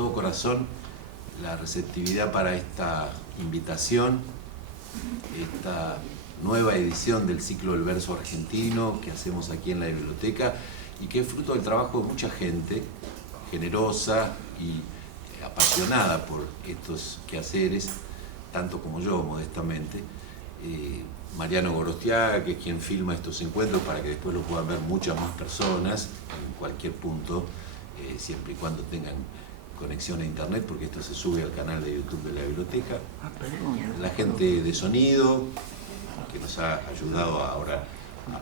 todo corazón la receptividad para esta invitación, esta nueva edición del ciclo del verso argentino que hacemos aquí en la biblioteca y que es fruto del trabajo de mucha gente generosa y apasionada por estos quehaceres, tanto como yo, modestamente. Mariano Gorostiaga, que es quien filma estos encuentros para que después lo puedan ver muchas más personas en cualquier punto, siempre y cuando tengan conexión a internet, porque esto se sube al canal de YouTube de la biblioteca. La gente de sonido, que nos ha ayudado ahora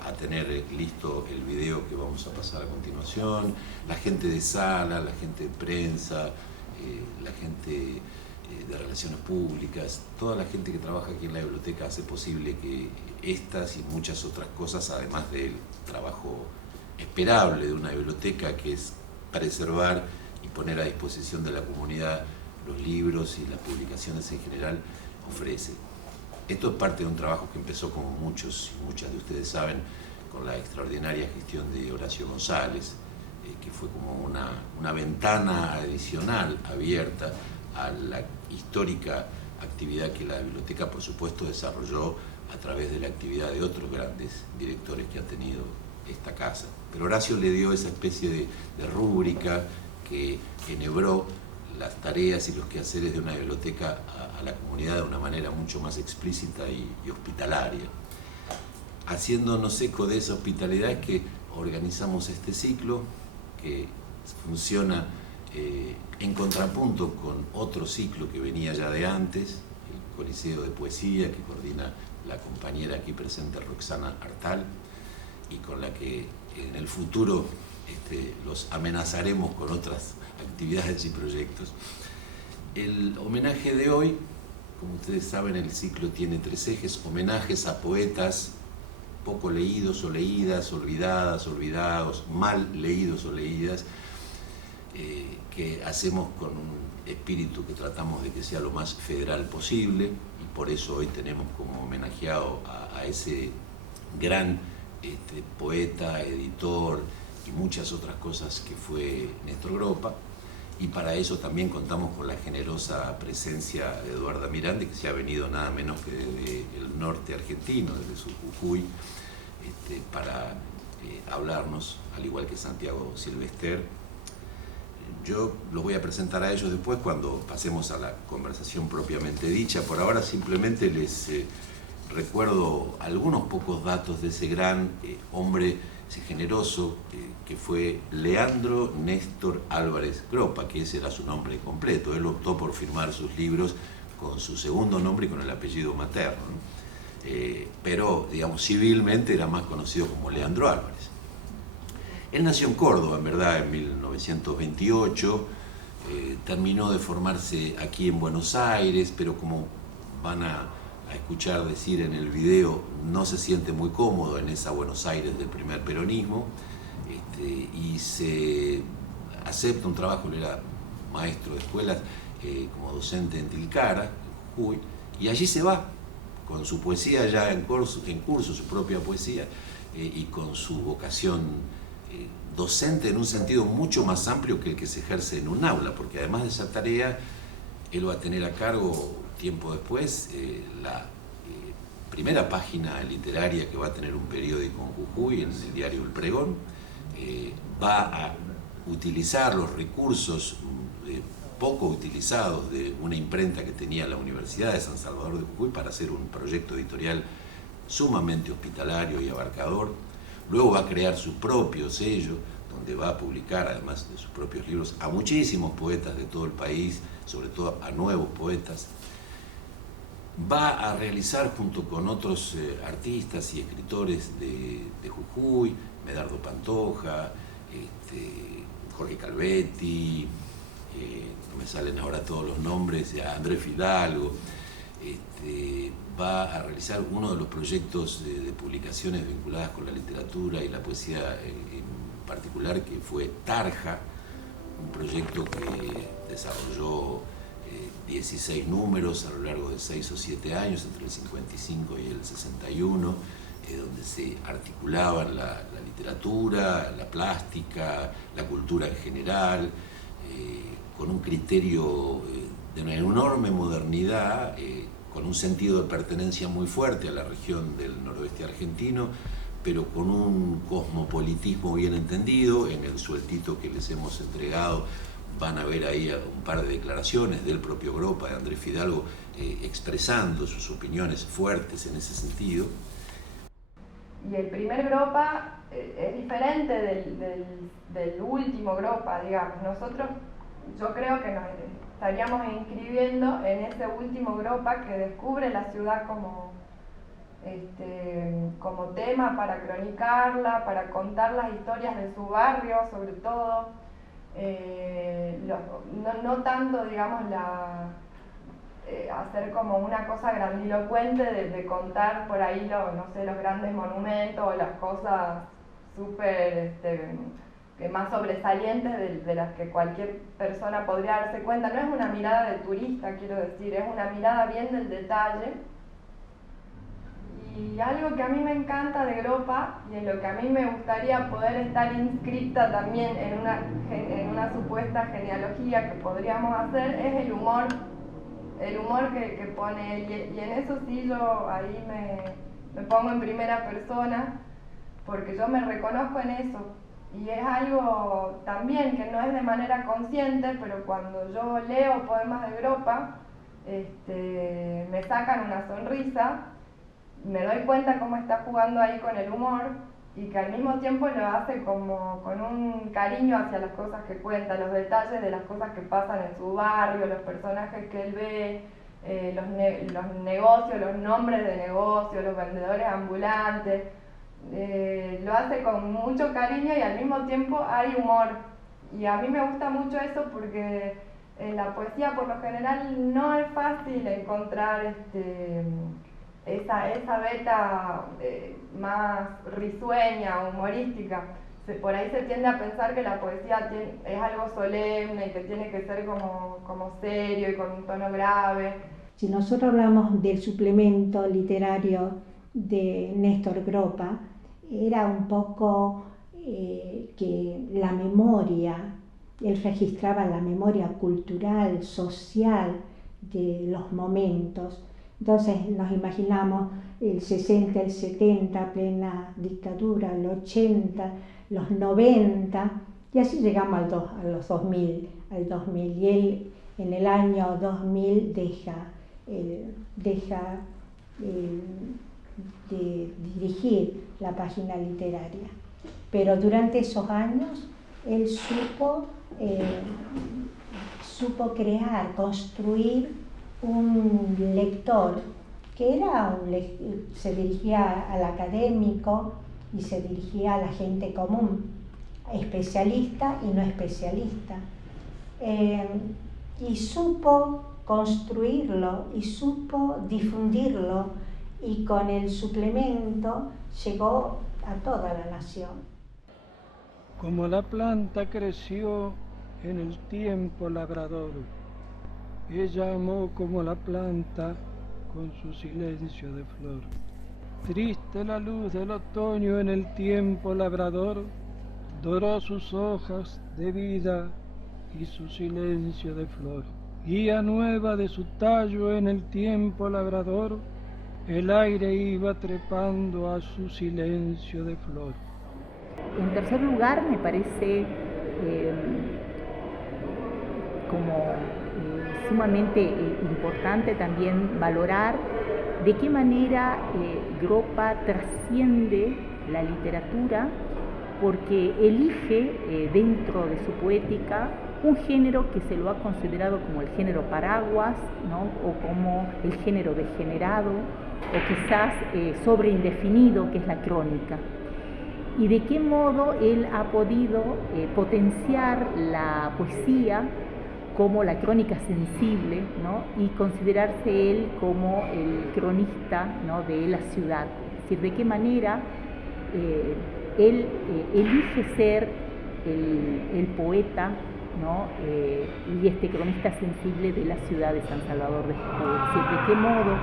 a tener listo el video que vamos a pasar a continuación, la gente de sala, la gente de prensa, la gente de relaciones públicas, toda la gente que trabaja aquí en la biblioteca hace posible que estas y muchas otras cosas, además del trabajo esperable de una biblioteca, que es preservar y poner a disposición de la comunidad los libros y las publicaciones en general, ofrece. Esto es parte de un trabajo que empezó, como muchos y muchas de ustedes saben, con la extraordinaria gestión de Horacio González, que fue como una ventana adicional abierta a la histórica actividad que la biblioteca, por supuesto, desarrolló a través de la actividad de otros grandes directores que ha tenido esta casa. Pero Horacio le dio esa especie de rúbrica que enhebró las tareas y los quehaceres de una biblioteca a la comunidad de una manera mucho más explícita y hospitalaria. Haciéndonos eco de esa hospitalidad es que organizamos este ciclo que funciona en contrapunto con otro ciclo que venía ya de antes, el Coliseo de Poesía, que coordina la compañera aquí presente Roxana Artal, y con la que en el futuro los amenazaremos con otras actividades y proyectos. El homenaje de hoy, como ustedes saben, el ciclo tiene 3 ejes: homenajes a poetas poco leídos o leídas, olvidadas, olvidados, mal leídos o leídas, que hacemos con un espíritu que tratamos de que sea lo más federal posible, y por eso hoy tenemos como homenajeado a ese gran poeta, editor y muchas otras cosas que fue Néstor Gropa, y para eso también contamos con la generosa presencia de Eduarda Miranda, que se ha venido nada menos que desde el norte argentino, desde su Jujuy, para hablarnos, al igual que Santiago Silvester. Yo los voy a presentar a ellos después cuando pasemos a la conversación propiamente dicha. Por ahora simplemente les recuerdo algunos pocos datos de ese gran hombre, ese generoso, que fue Leandro Néstor Álvarez Gropa, que ese era su nombre completo. Él optó por firmar sus libros con su segundo nombre y con el apellido materno, ¿no? Pero, digamos, civilmente era más conocido como Leandro Álvarez. Él nació en Córdoba, en verdad, en 1928, terminó de formarse aquí en Buenos Aires, pero como van a escuchar decir en el video, no se siente muy cómodo en esa Buenos Aires del primer peronismo, y se acepta un trabajo. Él era maestro de escuelas, como docente en Tilcara, en Jujuy, y allí se va con su poesía ya en curso, su propia poesía, y con su vocación docente en un sentido mucho más amplio que el que se ejerce en un aula, porque además de esa tarea, él va a tener a cargo tiempo después la primera página literaria que va a tener un periódico en Jujuy, en el diario El Pregón. Va a utilizar los recursos poco utilizados de una imprenta que tenía la Universidad de San Salvador de Jujuy para hacer un proyecto editorial sumamente hospitalario y abarcador. Luego va a crear su propio sello, donde va a publicar, además de sus propios libros, a muchísimos poetas de todo el país, sobre todo a nuevos poetas. Va a realizar, junto con otros artistas y escritores de Jujuy, Medardo Pantoja, Jorge Calvetti, no me salen ahora todos los nombres, Andrés Fidalgo, va a realizar uno de los proyectos de publicaciones vinculadas con la literatura y la poesía en particular, que fue Tarja, un proyecto que desarrolló 16 números a lo largo de 6 o 7 años, entre el 55 y el 61, donde se articulaban la literatura, la plástica, la cultura en general, con un criterio de una enorme modernidad, con un sentido de pertenencia muy fuerte a la región del noroeste argentino, pero con un cosmopolitismo bien entendido. En el sueltito que les hemos entregado van a ver ahí un par de declaraciones del propio Gropa, de Andrés Fidalgo, expresando sus opiniones fuertes en ese sentido. Y el primer Gropa es diferente del último Gropa, digamos. Nosotros, yo creo que nos estaríamos inscribiendo en ese último Gropa que descubre la ciudad como tema para cronicarla, para contar las historias de su barrio, sobre todo. No tanto, digamos, hacer como una cosa grandilocuente de contar por ahí los grandes monumentos o las cosas súper más sobresalientes de las que cualquier persona podría darse cuenta. No es una mirada de turista, quiero decir, es una mirada bien del detalle. Y algo que a mí me encanta de Gropa, y en lo que a mí me gustaría poder estar inscrita también en una supuesta genealogía que podríamos hacer, es el humor que pone él. Y en eso sí yo ahí me pongo en primera persona, porque yo me reconozco en eso. Y es algo también que no es de manera consciente, pero cuando yo leo poemas de Gropa, me sacan una sonrisa. Me doy cuenta cómo está jugando ahí con el humor y que al mismo tiempo lo hace como con un cariño hacia las cosas que cuenta, los detalles de las cosas que pasan en su barrio, los personajes que él ve, los negocios, los nombres de negocios, los vendedores ambulantes. Lo hace con mucho cariño y al mismo tiempo hay humor. Y a mí me gusta mucho eso porque en la poesía por lo general no es fácil encontrar esa beta más risueña, humorística. Por ahí se tiende a pensar que la poesía es algo solemne y que tiene que ser como serio y con un tono grave. Si nosotros hablamos del suplemento literario de Néstor Gropa, era un poco que la memoria, él registraba la memoria cultural, social de los momentos. Entonces nos imaginamos el 60, el 70, plena dictadura, el 80, los 90, y así llegamos a los 2000, al 2000. Y él en el año 2000 deja de dirigir la página literaria. Pero durante esos años él supo crear, construir un lector que se dirigía al académico y se dirigía a la gente común, especialista y no especialista. Y supo construirlo y supo difundirlo, y con el suplemento llegó a toda la nación. Como la planta creció en el tiempo labrador, ella amó como la planta con su silencio de flor. Triste la luz del otoño en el tiempo labrador, doró sus hojas de vida y su silencio de flor. Guía nueva de su tallo en el tiempo labrador, el aire iba trepando a su silencio de flor. En tercer lugar, me parece sumamente importante también valorar de qué manera Gropa trasciende la literatura, porque elige dentro de su poética un género que se lo ha considerado como el género paraguas, ¿no? O como el género degenerado, o quizás sobreindefinido, que es la crónica. Y de qué modo él ha podido potenciar la poesía como la crónica sensible, ¿no? Y considerarse él como el cronista, ¿no? De la ciudad. Es decir, de qué manera él elige ser el poeta, ¿no? Y cronista sensible de la ciudad de San Salvador de Jujuy. Es decir, de qué modo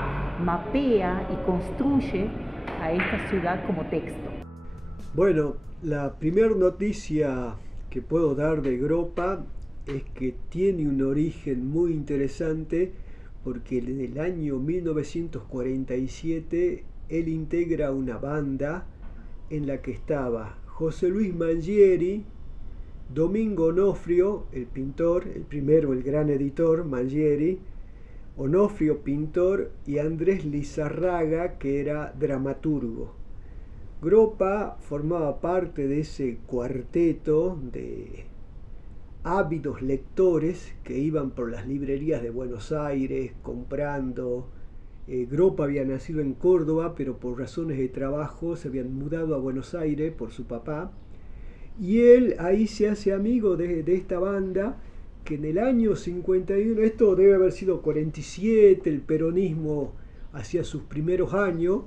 mapea y construye a esta ciudad como texto. Bueno, la primera noticia que puedo dar de Gropa es que tiene un origen muy interesante porque en el año 1947 él integra una banda en la que estaba José Luis Mangieri, Domingo Onofrio, el pintor, el primero, el gran editor, Mangieri, Onofrio, pintor, y Andrés Lizarraga, que era dramaturgo. Gropa formaba parte de ese cuarteto de ávidos lectores que iban por las librerías de Buenos Aires comprando. Gropa había nacido en Córdoba, pero por razones de trabajo se habían mudado a Buenos Aires por su papá. Y él ahí se hace amigo de esta banda que en el año 51, esto debe haber sido 47, el peronismo hacía sus primeros años,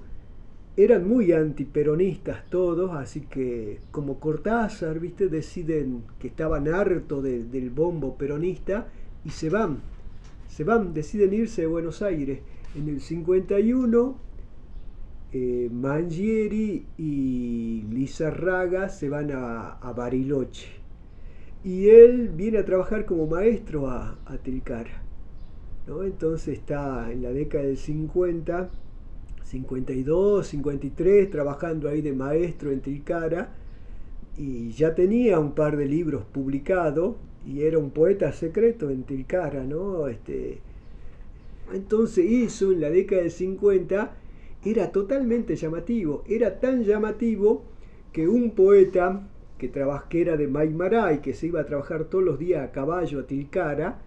eran muy antiperonistas todos, así que como Cortázar, ¿viste? Deciden que estaban hartos del bombo peronista y se van, deciden irse de Buenos Aires. En el 51, Mangieri y Lizarraga se van a Bariloche y él viene a trabajar como maestro a Tilcara, ¿no? Entonces está en la década del 50, 52, 53, trabajando ahí de maestro en Tilcara, y ya tenía un par de libros publicados y era un poeta secreto en Tilcara, ¿no? Entonces hizo en la década del 50, era totalmente llamativo, era tan llamativo que un poeta que era de Maimará y que se iba a trabajar todos los días a caballo a Tilcara,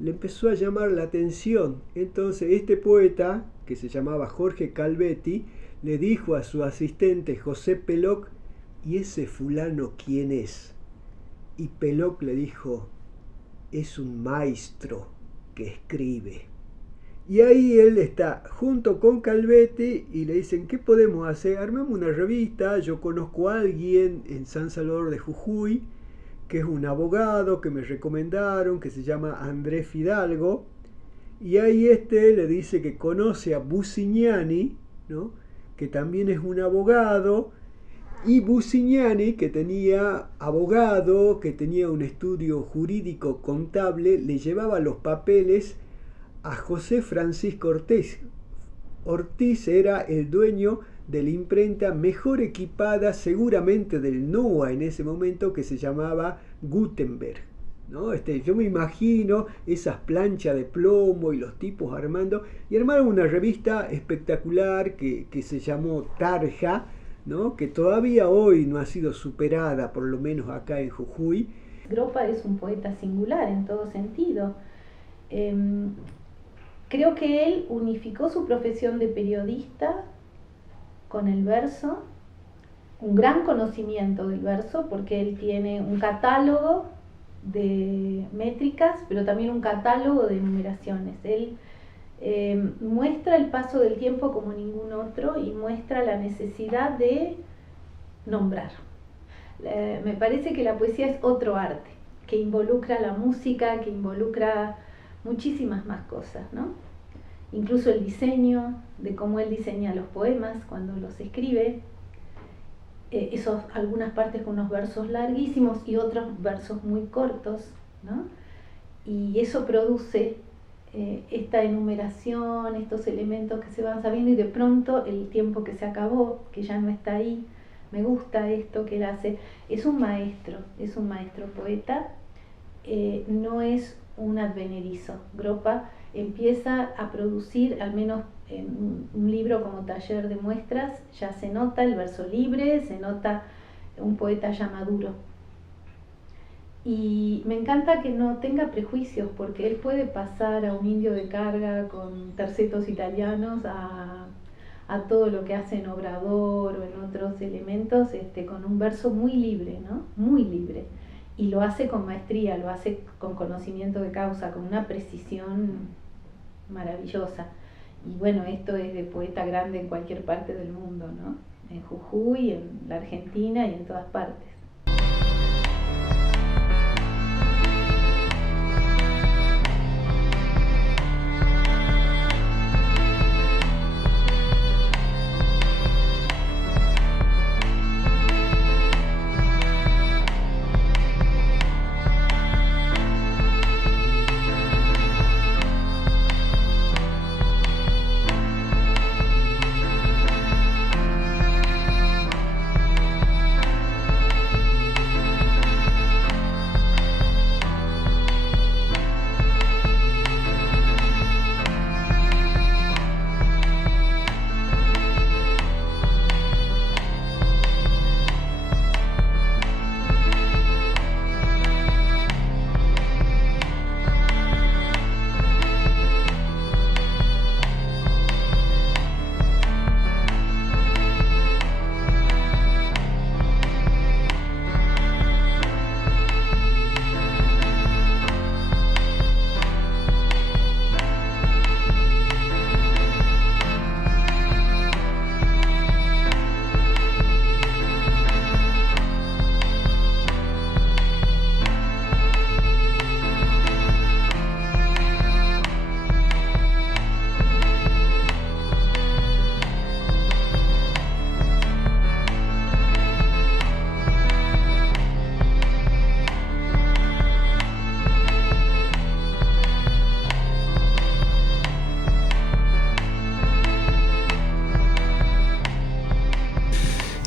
le empezó a llamar la atención. Entonces este poeta, que se llamaba Jorge Calvetti, le dijo a su asistente José Peloc: ¿y ese fulano quién es? Y Peloc le dijo: es un maestro que escribe. Y ahí él está junto con Calvetti y le dicen: ¿qué podemos hacer? Armamos una revista, yo conozco a alguien en San Salvador de Jujuy, que es un abogado que me recomendaron, que se llama Andrés Fidalgo, y ahí le dice que conoce a Busignani, ¿no? Que también es un abogado, y Busignani, que tenía abogado, que tenía un estudio jurídico contable, le llevaba los papeles a José Francisco Ortiz. Ortiz era el dueño de la imprenta mejor equipada seguramente del NOA en ese momento, que se llamaba Gutenberg, ¿no? Yo me imagino esas planchas de plomo y los tipos armando, y armaron una revista espectacular que se llamó Tarja, ¿no? Que todavía hoy no ha sido superada, por lo menos acá en Jujuy. Gropa es un poeta singular en todo sentido. Creo que él unificó su profesión de periodista con el verso, un gran conocimiento del verso, porque él tiene un catálogo de métricas, pero también un catálogo de numeraciones. Él muestra el paso del tiempo como ningún otro y muestra la necesidad de nombrar. Me parece que la poesía es otro arte, que involucra la música, que involucra muchísimas más cosas, ¿no? Incluso el diseño, de cómo él diseña los poemas cuando los escribe, algunas partes con unos versos larguísimos y otros versos muy cortos, ¿no? Y eso produce esta enumeración, estos elementos que se van sabiendo, y de pronto el tiempo que se acabó, que ya no está ahí. Me gusta esto que él hace. Es un maestro poeta, no es un advenedizo. Gropa empieza a producir, al menos en un libro como Taller de Muestras, ya se nota el verso libre, se nota un poeta ya maduro. Y me encanta que no tenga prejuicios, porque él puede pasar a un indio de carga con tercetos italianos a todo lo que hace en Obrador o en otros elementos, con un verso muy libre, ¿no? Muy libre. Y lo hace con maestría, lo hace con conocimiento de causa, con una precisión maravillosa. Y bueno, esto es de poeta grande en cualquier parte del mundo, ¿no? En Jujuy, en la Argentina y en todas partes.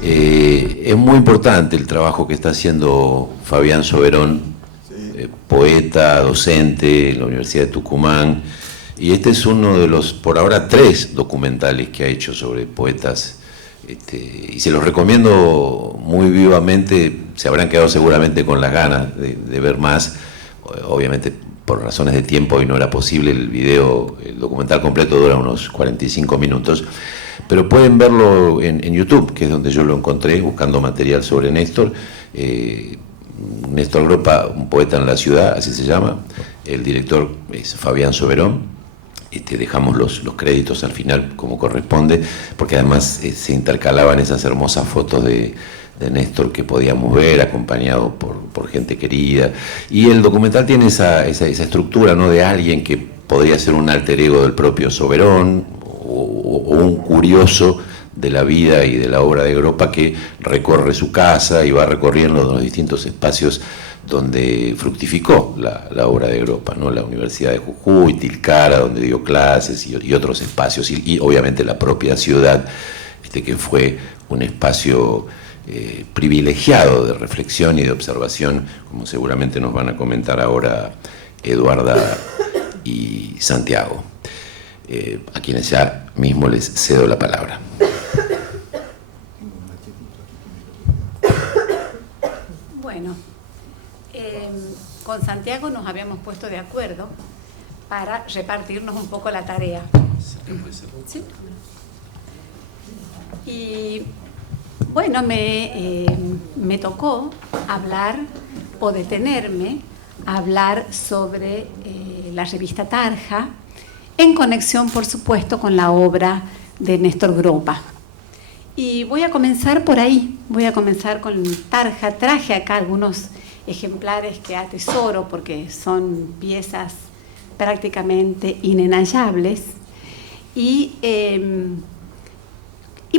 Es muy importante el trabajo que está haciendo Fabián Soberón, poeta, docente en la Universidad de Tucumán, y este es uno de los, por ahora, 3 documentales que ha hecho sobre poetas, y se los recomiendo muy vivamente. Se habrán quedado seguramente con las ganas de ver más. Obviamente, por razones de tiempo hoy no era posible, el documental completo dura unos 45 minutos, pero pueden verlo en YouTube, que es donde yo lo encontré, buscando material sobre Néstor. Néstor Gropa, un poeta en la ciudad, así se llama. El director es Fabián Soberón. Dejamos los créditos al final como corresponde, porque además se intercalaban esas hermosas fotos de Néstor que podíamos ver, acompañado por gente querida. Y el documental tiene esa estructura, ¿no?, de alguien que podría ser un alter ego del propio Soberón, o un curioso de la vida y de la obra de Gropa que recorre su casa y va recorriendo los distintos espacios donde fructificó la obra de Gropa, ¿no? La Universidad de Jujuy, Tilcara, donde dio clases, y otros espacios, y obviamente la propia ciudad, que fue un espacio privilegiado de reflexión y de observación, como seguramente nos van a comentar ahora Eduarda y Santiago, a quienes ya mismo les cedo la palabra. Bueno, con Santiago nos habíamos puesto de acuerdo para repartirnos un poco la tarea. ¿Sí? Y bueno, me tocó hablar o detenerme a hablar sobre la revista Tarja, en conexión, por supuesto, con la obra de Néstor Gropa. Y voy a comenzar por ahí, voy a comenzar con Tarja. Traje acá algunos ejemplares que atesoro porque son piezas prácticamente inenallables. Y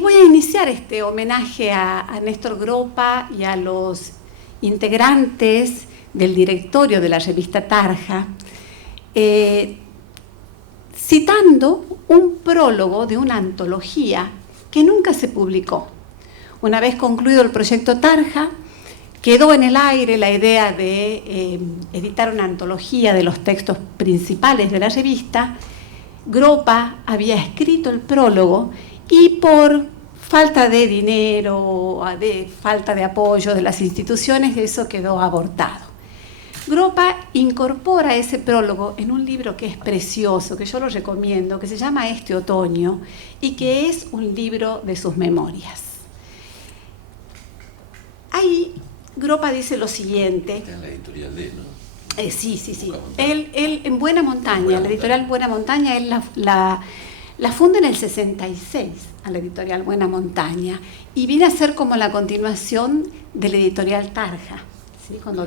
voy a iniciar este homenaje a Néstor Gropa y a los integrantes del directorio de la revista Tarja, citando un prólogo de una antología que nunca se publicó. Una vez concluido el proyecto Tarja, quedó en el aire la idea de editar una antología de los textos principales de la revista. Gropa había escrito el prólogo y por falta de dinero, de falta de apoyo de las instituciones, eso quedó abortado. Gropa incorpora ese prólogo en un libro que es precioso, que yo lo recomiendo, que se llama Este Otoño, y que es un libro de sus memorias. Ahí Gropa dice lo siguiente. Está en la editorial D, ¿no? Sí. Él en Buena Montaña, la editorial Buena Montaña, él la funda en el 66, a la editorial Buena Montaña, y viene a ser como la continuación de la editorial Tarja, ¿sí? Cuando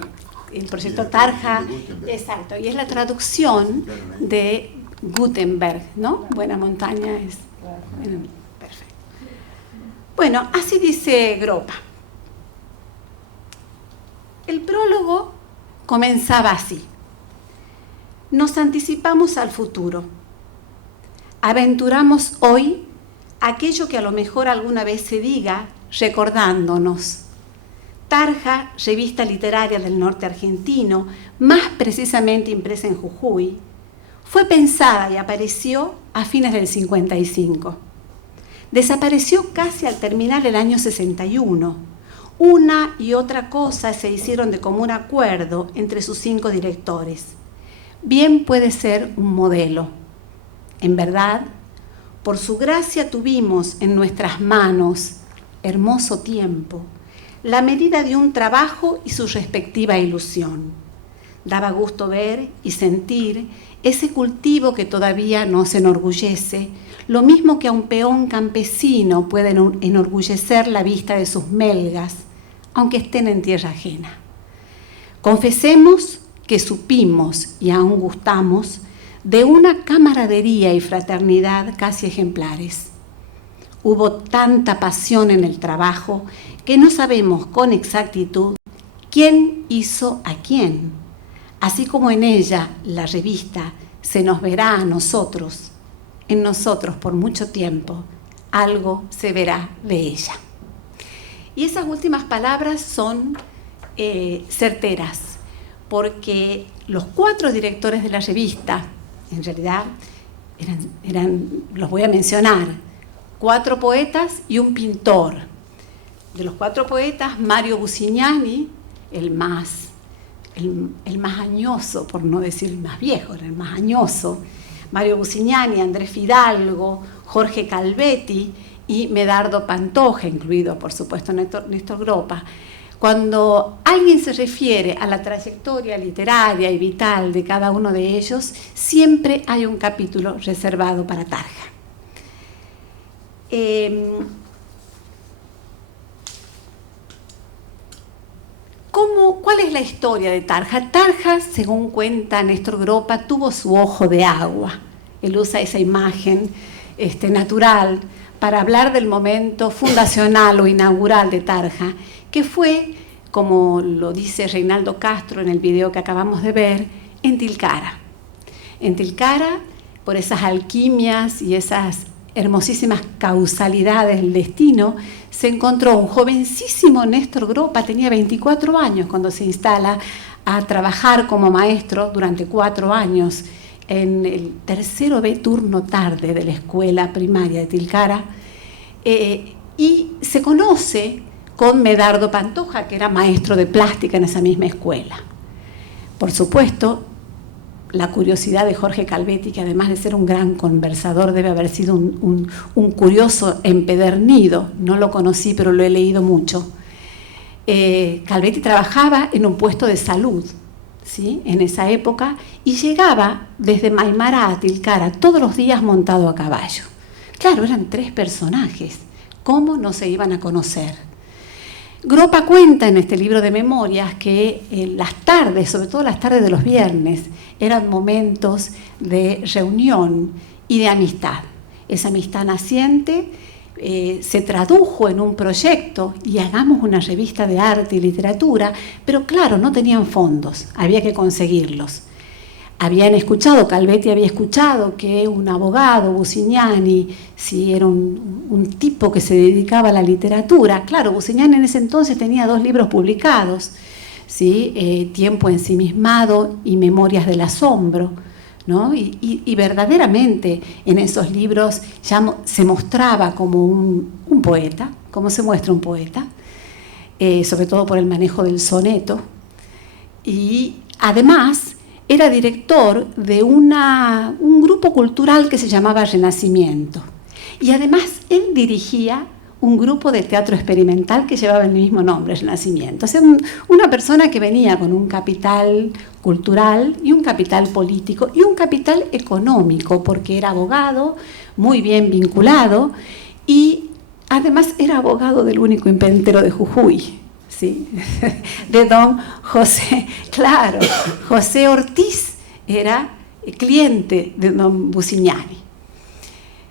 el proyecto Tarja, exacto, y es la traducción de Gutenberg, ¿no? Buena Montaña es... Bueno, perfecto. Bueno, así dice Gropa. El prólogo comenzaba así: nos anticipamos al futuro, aventuramos hoy aquello que a lo mejor alguna vez se diga recordándonos. Tarja, revista literaria del norte argentino, más precisamente impresa en Jujuy, fue pensada y apareció a fines del 55. Desapareció casi al terminar el año 61. Una y otra cosa se hicieron de común acuerdo entre sus 5 directores. Bien puede ser un modelo. En verdad, por su gracia tuvimos en nuestras manos, hermoso tiempo, la medida de un trabajo y su respectiva ilusión. Daba gusto ver y sentir ese cultivo que todavía nos enorgullece, lo mismo que a un peón campesino puede enorgullecer la vista de sus melgas, aunque estén en tierra ajena. Confesemos que supimos y aún gustamos de una camaradería y fraternidad casi ejemplares. Hubo tanta pasión en el trabajo que no sabemos con exactitud quién hizo a quién. Así como en ella, la revista, se nos verá a nosotros, en nosotros por mucho tiempo, algo se verá de ella. Y esas últimas palabras son certeras, porque los 4 directores de la revista, en realidad los voy a mencionar, 4 poetas y un pintor. De los 4 poetas, Mario Busignani, el más añoso, por no decir el más viejo, era el más añoso, Mario Busignani, Andrés Fidalgo, Jorge Calvetti y Medardo Pantoja, incluido por supuesto Néstor Gropa. Cuando alguien se refiere a la trayectoria literaria y vital de cada uno de ellos, siempre hay un capítulo reservado para Tarja. ¿Cuál es la historia de Tarja? Tarja, según cuenta Néstor Gropa, tuvo su ojo de agua. Él usa esa imagen natural para hablar del momento fundacional o inaugural de Tarja, que fue, como lo dice Reinaldo Castro en el video que acabamos de ver, en Tilcara. En Tilcara, por esas alquimias y esas hermosísimas causalidades del destino, se encontró un jovencísimo Néstor Gropa, tenía 24 años cuando se instala a trabajar como maestro durante 4 años en el tercero B turno tarde de la escuela primaria de Tilcara, y se conoce con Medardo Pantoja, que era maestro de plástica en esa misma escuela. Por supuesto, la curiosidad de Jorge Calvetti, que además de ser un gran conversador, debe haber sido un curioso empedernido. No lo conocí, pero lo he leído mucho. Calvetti trabajaba en un puesto de salud, ¿sí?, en esa época, y llegaba desde Maimará a Tilcara todos los días montado a caballo. Claro, eran 3 personajes. ¿Cómo no se iban a conocer? Gropa cuenta en este libro de memorias que las tardes, sobre todo las tardes de los viernes, eran momentos de reunión y de amistad. Esa amistad naciente se tradujo en un proyecto y hagamos una revista de arte y literatura, pero claro, no tenían fondos, había que conseguirlos. Habían escuchado, Calvetti había escuchado que un abogado, Busignani, sí, era un tipo que se dedicaba a la literatura. Claro, Busignani en ese entonces tenía 2 libros publicados, ¿sí? Tiempo ensimismado y Memorias del asombro, ¿no? Y verdaderamente en esos libros ya se mostraba como un poeta, como se muestra un poeta, sobre todo por el manejo del soneto. Y además era director de un grupo cultural que se llamaba Renacimiento. Y además él dirigía un grupo de teatro experimental que llevaba el mismo nombre, Renacimiento. O sea, una persona que venía con un capital cultural y un capital político y un capital económico, porque era abogado, muy bien vinculado, y además era abogado del único imprentero de Jujuy, ¿sí? De don José, claro, José Ortiz era cliente de don Busignani.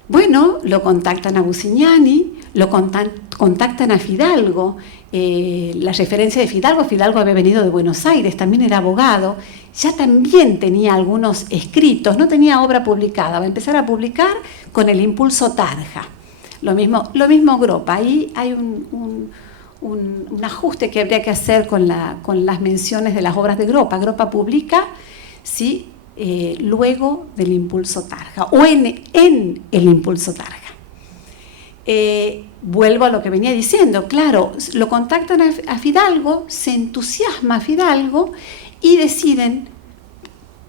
Bueno, lo contactan a Busignani, lo contactan a Fidalgo, la referencia de Fidalgo había venido de Buenos Aires, también era abogado, ya también tenía algunos escritos, no tenía obra publicada, va a empezar a publicar con el impulso Tarja. Lo mismo Gropa, ahí hay un ajuste que habría que hacer con las menciones de las obras de Gropa. Gropa publica, ¿sí?, luego del impulso Tarja, o en el impulso Tarja. Vuelvo a lo que venía diciendo, claro, lo contactan a Fidalgo, se entusiasma Fidalgo y deciden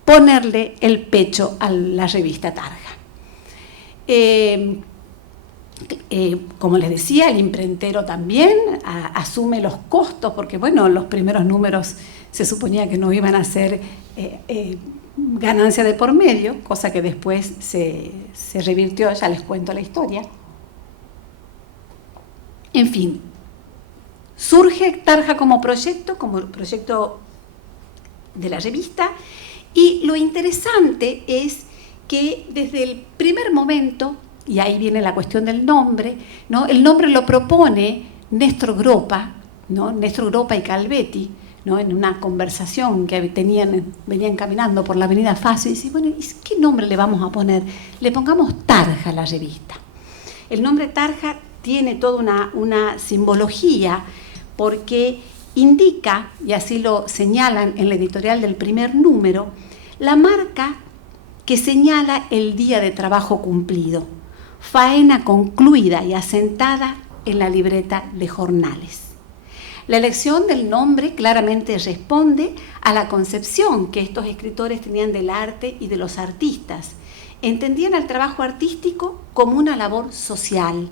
ponerle el pecho a la revista Tarja. Como les decía, el imprentero también asume los costos, porque bueno, los primeros números se suponía que no iban a ser ganancia de por medio, cosa que después se revirtió, ya les cuento la historia. En fin, surge Tarja como proyecto de la revista, y lo interesante es que desde el primer momento, y ahí viene la cuestión del nombre, ¿no? El nombre lo propone Néstor Gropa, ¿no? Néstor Gropa y Calvetti, ¿no? En una conversación que venían caminando por la avenida Facio, y dice, bueno, ¿qué nombre le vamos a poner? Le pongamos Tarja a la revista. El nombre Tarja tiene toda una simbología porque indica, y así lo señalan en la editorial del primer número, la marca que señala el día de trabajo cumplido, faena concluida y asentada en la libreta de jornales. La elección del nombre claramente responde a la concepción que estos escritores tenían del arte y de los artistas. Entendían el trabajo artístico como una labor social,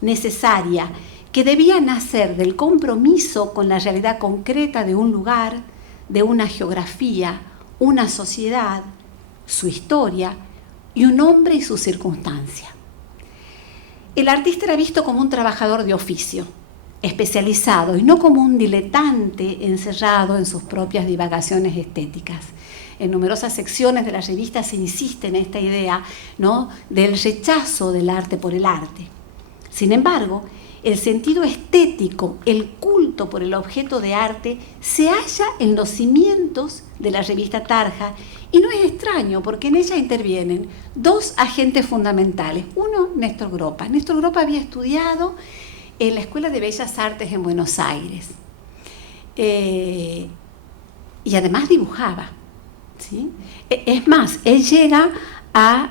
necesaria, que debía nacer del compromiso con la realidad concreta de un lugar, de una geografía, una sociedad, su historia y un hombre y su circunstancia. El artista era visto como un trabajador de oficio, especializado, y no como un diletante encerrado en sus propias divagaciones estéticas. En numerosas secciones de la revista se insiste en esta idea, ¿no?, del rechazo del arte por el arte. Sin embargo, el sentido estético, el culto por el objeto de arte, se halla en los cimientos de la revista Tarja, y no es extraño porque en ella intervienen dos agentes fundamentales. Uno, Néstor Gropa. Néstor Gropa había estudiado en la Escuela de Bellas Artes en Buenos Aires y además dibujaba, ¿sí? Es más, él llega a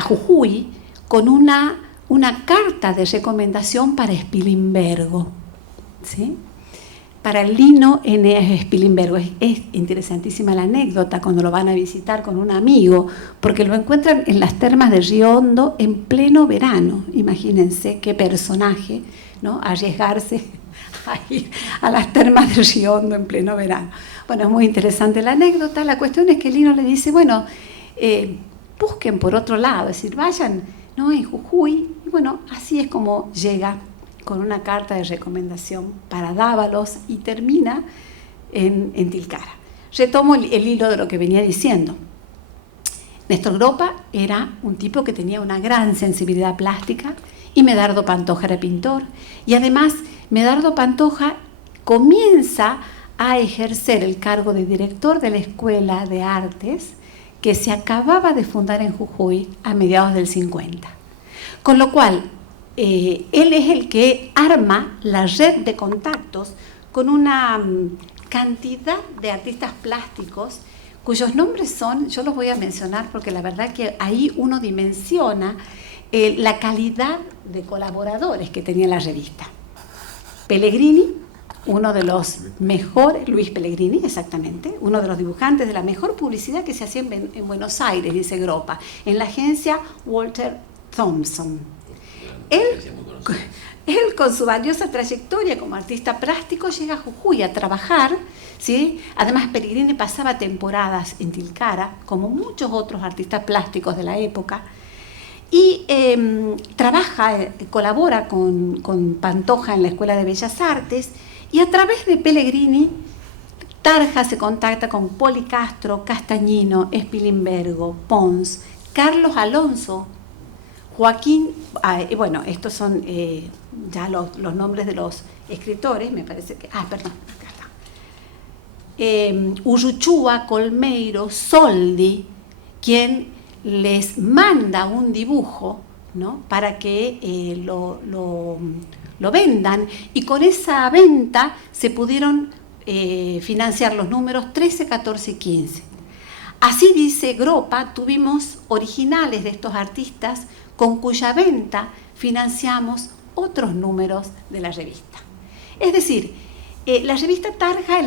Jujuy con una carta de recomendación para Spilimbergo, ¿sí?, para Lino Eneas Spilimbergo. Es interesantísima la anécdota cuando lo van a visitar con un amigo, porque lo encuentran en las termas de Río Hondo en pleno verano. Imagínense qué personaje, ¿no?, arriesgarse a ir a las termas de Río Hondo en pleno verano. Bueno, es muy interesante la anécdota. La cuestión es que Lino le dice, bueno, busquen por otro lado, es decir, vayan, ¿no?, en Jujuy. Y bueno, así es como llega con una carta de recomendación para Dávalos y termina en Tilcara. Retomo el hilo de lo que venía diciendo. Néstor Gropa era un tipo que tenía una gran sensibilidad plástica, y Medardo Pantoja era pintor, y además Medardo Pantoja comienza a ejercer el cargo de director de la Escuela de Artes que se acababa de fundar en Jujuy a mediados del 50. Con lo cual, él es el que arma la red de contactos con una cantidad de artistas plásticos cuyos nombres son, yo los voy a mencionar porque la verdad que ahí uno dimensiona la calidad de colaboradores que tenía la revista. Pellegrini, uno de los mejores, Luis Pellegrini, exactamente, uno de los dibujantes de la mejor publicidad que se hacía en Buenos Aires, dice Gropa, en la agencia Walter Thompson. Él, con su valiosa trayectoria como artista plástico, llega a Jujuy a trabajar, ¿sí? Además, Pellegrini pasaba temporadas en Tilcara, como muchos otros artistas plásticos de la época, y colabora con Pantoja en la Escuela de Bellas Artes, y a través de Pellegrini, Tarja se contacta con Poli Castro, Castañino, Spilimbergo, Pons, Carlos Alonso, Joaquín, bueno, estos son ya los nombres de los escritores, me parece que, perdón, acá está. Urruchúa, Colmeiro, Soldi, quien les manda un dibujo, ¿no?, para que lo vendan, y con esa venta se pudieron financiar los números 13, 14 y 15. Así, dice Gropa, tuvimos originales de estos artistas con cuya venta financiamos otros números de la revista. Es decir, en la revista Tarja,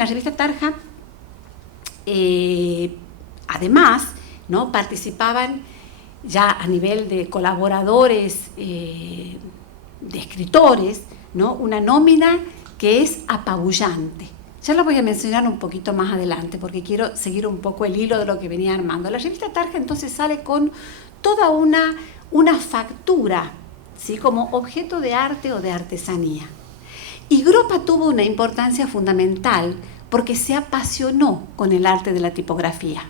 además, ¿no?, participaban ya a nivel de colaboradores, de escritores, ¿no?, una nómina que es apabullante. Ya lo voy a mencionar un poquito más adelante porque quiero seguir un poco el hilo de lo que venía armando. La revista Tarja entonces sale con toda una factura, ¿sí?, como objeto de arte o de artesanía. Y Gropa tuvo una importancia fundamental porque se apasionó con el arte de la tipografía.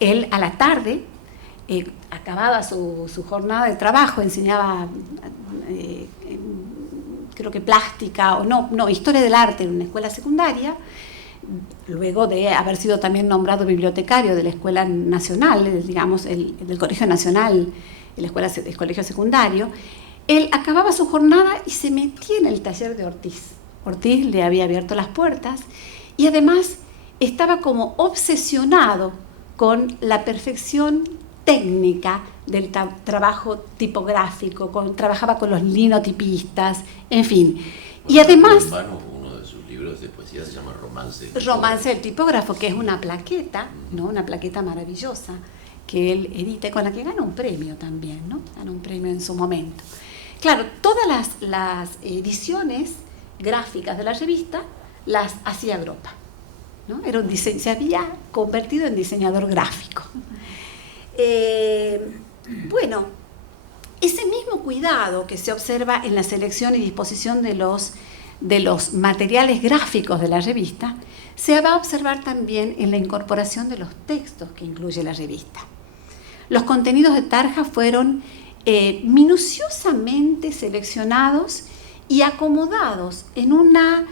Él, a la tarde, acababa su jornada de trabajo, enseñaba, creo que plástica, o historia del arte en una escuela secundaria, luego de haber sido también nombrado bibliotecario de la Escuela Nacional, digamos, del Colegio Nacional, el Colegio Secundario. él acababa su jornada y se metía en el taller de Ortiz. Ortiz le había abierto las puertas y además estaba como obsesionado con la perfección técnica del trabajo tipográfico, trabajaba con los linotipistas, en fin. Y además, uno de sus libros de poesía se llama Romance del tipógrafo, que es una plaqueta, ¿no? Una plaqueta maravillosa que él edita, con la que gana un premio también, ¿no? Gana un premio en su momento. Claro, todas las ediciones gráficas de la revista las hacía Gropa, ¿no? Se había convertido en diseñador gráfico. Bueno, ese mismo cuidado que se observa en la selección y disposición de los materiales gráficos de la revista, se va a observar también en la incorporación de los textos que incluye la revista. Los contenidos de Tarja fueron minuciosamente seleccionados y acomodados en una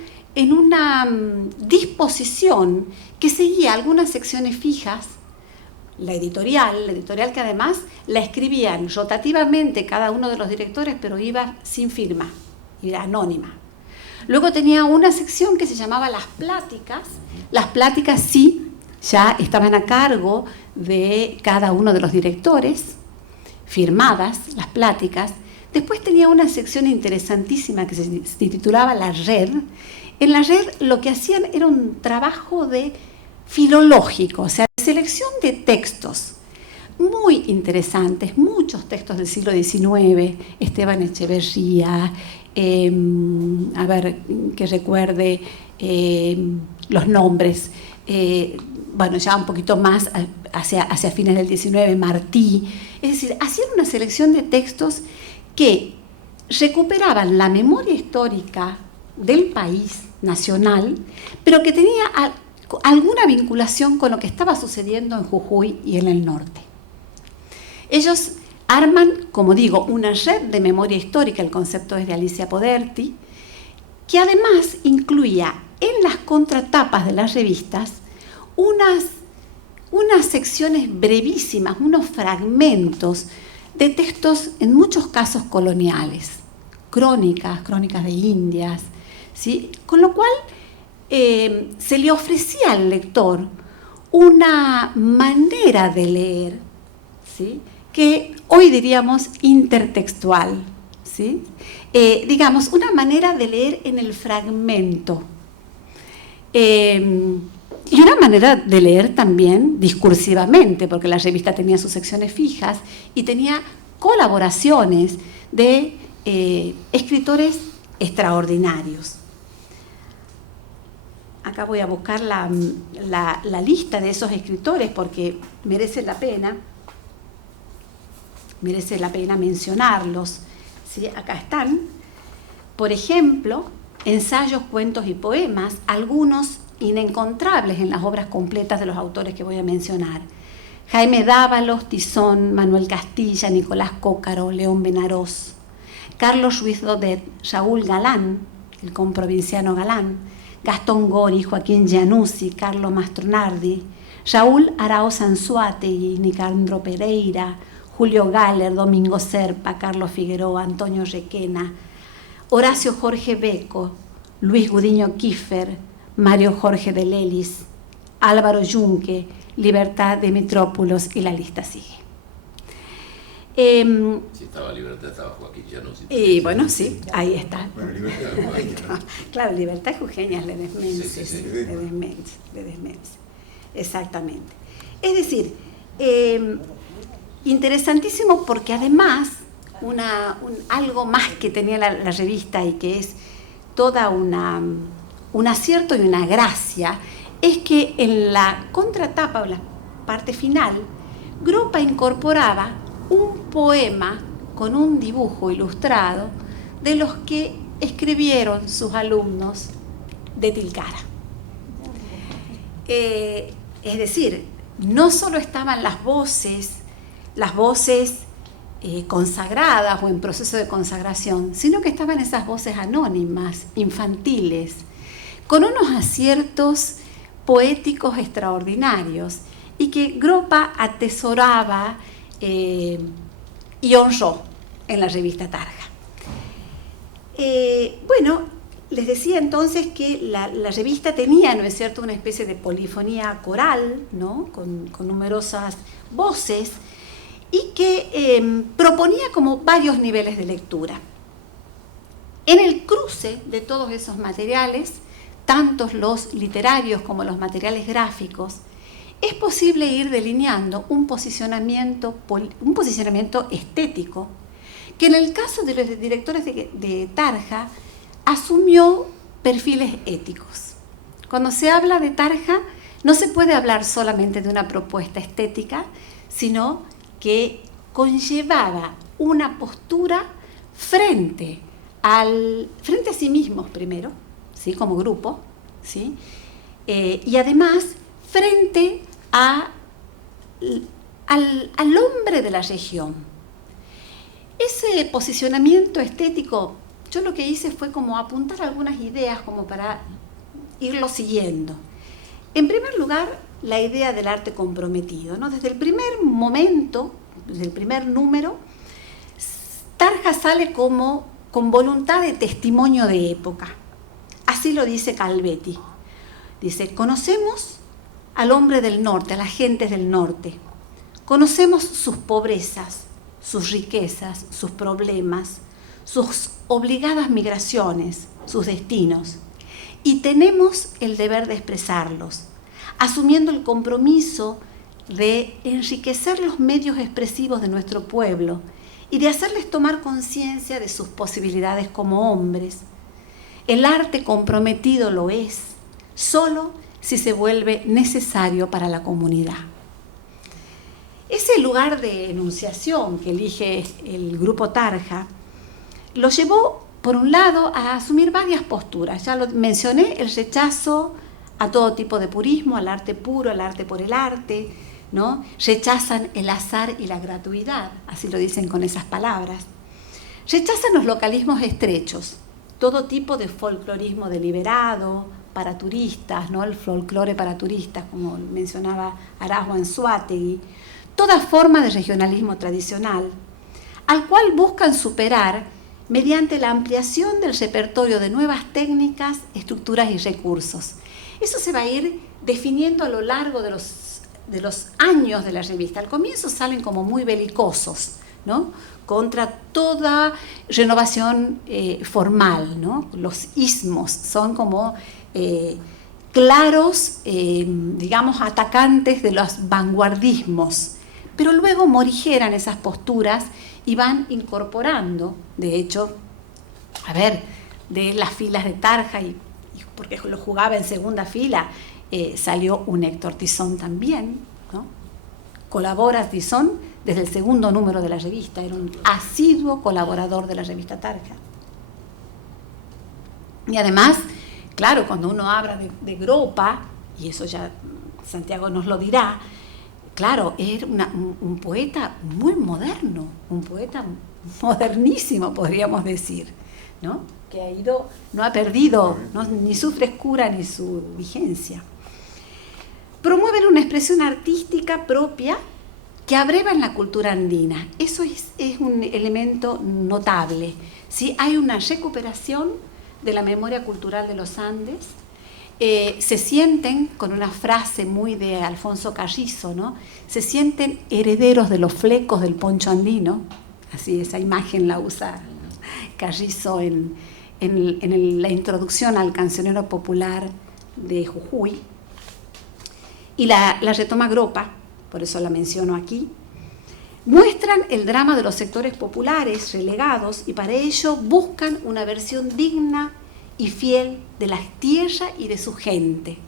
disposición que seguía algunas secciones fijas. La editorial que además la escribían rotativamente cada uno de los directores, pero iba sin firma, era anónima. Luego tenía una sección que se llamaba las pláticas. Las pláticas sí, ya estaban a cargo de cada uno de los directores, firmadas las pláticas. Después tenía una sección interesantísima que se titulaba La Red. En La Red lo que hacían era un trabajo de filológico, o sea, selección de textos muy interesantes, muchos textos del siglo XIX, Esteban Echeverría, a ver, que recuerde los nombres, bueno, ya un poquito más hacia fines del XIX, Martí, es decir, hacían una selección de textos que recuperaban la memoria histórica del país nacional, pero que tenía alguna vinculación con lo que estaba sucediendo en Jujuy y en el norte. Ellos arman, como digo, una red de memoria histórica, el concepto es de Alicia Poderti, que además incluía en las contratapas de las revistas unas secciones brevísimas, unos fragmentos de textos en muchos casos coloniales, crónicas de Indias, ¿sí? Con lo cual se le ofrecía al lector una manera de leer, ¿sí? Que hoy diríamos intertextual, ¿sí? Digamos, una manera de leer en el fragmento. Y una manera de leer también discursivamente, porque la revista tenía sus secciones fijas y tenía colaboraciones de escritores extraordinarios. Acá voy a buscar la lista de esos escritores porque merece la pena mencionarlos, ¿sí? Acá están, por ejemplo, ensayos, cuentos y poemas, algunos inencontrables en las obras completas de los autores que voy a mencionar. Jaime Dávalos, Tizón, Manuel Castilla, Nicolás Cócaro, León Benarós, Carlos Ruiz Dodet, Raúl Galán, el comprovinciano Galán, Gastón Gori, Joaquín Giannuzzi, Carlo Mastronardi, Raúl Araoz Anzuategui, Nicandro Pereira, Julio Galler, Domingo Serpa, Carlos Figueroa, Antonio Requena, Horacio Jorge Beco, Luis Gudiño Kiefer, Mario Jorge de Lelis, Álvaro Yunque, Libertad de Mitrópulos, y la lista sigue. Si estaba Libertad, estaba Joaquín Giannuzzi. Y bueno, sí, ahí está. Bueno, Libertad. Claro, Libertad Jujeñas, Ledesmenses, Sí. Ledesmenses, exactamente. Es decir, interesantísimo porque además algo más que tenía la revista y que es toda un acierto y una gracia, es que en la contratapa o la parte final, Gropa incorporaba un poema con un dibujo ilustrado de los que escribieron sus alumnos de Tilcara. Es decir, no solo estaban las voces consagradas o en proceso de consagración, sino que estaban esas voces anónimas, infantiles, con unos aciertos poéticos extraordinarios y que Gropa atesoraba y honró en la revista Tarja. Bueno, les decía entonces que la revista tenía, ¿no es cierto?, una especie de polifonía coral, ¿no?, con numerosas voces, y que proponía como varios niveles de lectura. En el cruce de todos esos materiales, tanto los literarios como los materiales gráficos, es posible ir delineando un posicionamiento estético que en el caso de los directores de Tarja asumió perfiles éticos. Cuando se habla de Tarja, no se puede hablar solamente de una propuesta estética, sino que conllevaba una postura frente a sí mismos primero, ¿sí?, como grupo, ¿sí?, y además frente al hombre de la región. Ese posicionamiento estético, yo lo que hice fue como apuntar algunas ideas como para irlo siguiendo. En primer lugar, la idea del arte comprometido, ¿no? Desde el primer momento, desde el primer número, Tarja sale como con voluntad de testimonio de época. Así lo dice Calvetti. Dice, conocemos al hombre del norte, a las gentes del norte. Conocemos sus pobrezas, sus riquezas, sus problemas, sus obligadas migraciones, sus destinos. Y tenemos el deber de expresarlos, asumiendo el compromiso de enriquecer los medios expresivos de nuestro pueblo y de hacerles tomar conciencia de sus posibilidades como hombres. El arte comprometido lo es, solo si se vuelve necesario para la comunidad. Ese lugar de enunciación que elige el grupo Tarja lo llevó, por un lado, a asumir varias posturas. Ya lo mencioné, el rechazo a todo tipo de purismo, al arte puro, al arte por el arte, ¿no? Rechazan el azar y la gratuidad, así lo dicen con esas palabras. Rechazan los localismos estrechos, todo tipo de folclorismo deliberado, para turistas, ¿no?, el folclore para turistas, como mencionaba Arasua Anzoátegui, toda forma de regionalismo tradicional, al cual buscan superar mediante la ampliación del repertorio de nuevas técnicas, estructuras y recursos. Eso se va a ir definiendo a lo largo de los años de la revista. Al comienzo salen como muy belicosos, ¿no?, contra toda renovación formal, ¿no? Los ismos son como claros, digamos, atacantes de los vanguardismos, pero luego morigeran esas posturas y van incorporando, de hecho, de las filas de Tarja, y porque lo jugaba en segunda fila, salió un Héctor Tizón también, ¿no? Colabora Tizón desde el segundo número de la revista, era un asiduo colaborador de la revista Tarja. Y además, claro, cuando uno habla de Gropa, y eso ya Santiago nos lo dirá, claro, era un poeta muy moderno, un poeta modernísimo, podríamos decir, ¿no?, que no ha perdido, ¿no?, ni su frescura ni su vigencia. Promueven una expresión artística propia que abreva en la cultura andina. Eso es un elemento notable, ¿sí? Hay una recuperación de la memoria cultural de los Andes. Se sienten, con una frase muy de Alfonso Carrizo, ¿no?, se sienten herederos de los flecos del poncho andino. Así, esa imagen la usa Carrizo en la introducción al cancionero popular de Jujuy. Y la retoma Gropa, por eso la menciono aquí. Muestran el drama de los sectores populares relegados y para ello buscan una versión digna y fiel de la tierra y de su gente.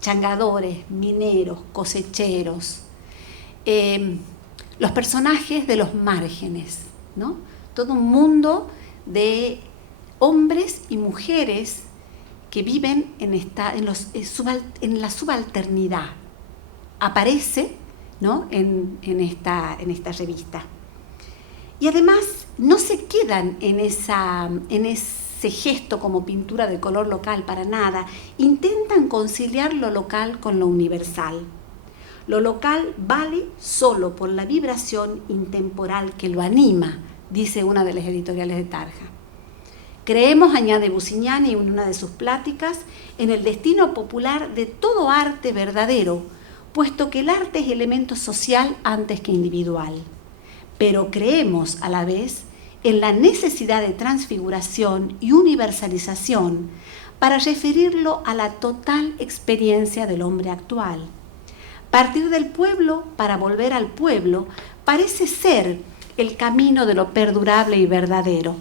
Changadores, mineros, cosecheros, los personajes de los márgenes, ¿no? Todo un mundo de hombres y mujeres que viven en la subalternidad. Aparece, ¿no?, en esta revista. Y además no se quedan en ese gesto como pintura de color local para nada. Intentan conciliar lo local con lo universal. Lo local vale solo por la vibración intemporal que lo anima, dice una de las editoriales de Tarja. Creemos, añade Busignani en una de sus pláticas, en el destino popular de todo arte verdadero, puesto que el arte es elemento social antes que individual. Pero creemos a la vez en la necesidad de transfiguración y universalización para referirlo a la total experiencia del hombre actual. Partir del pueblo para volver al pueblo parece ser el camino de lo perdurable y verdadero.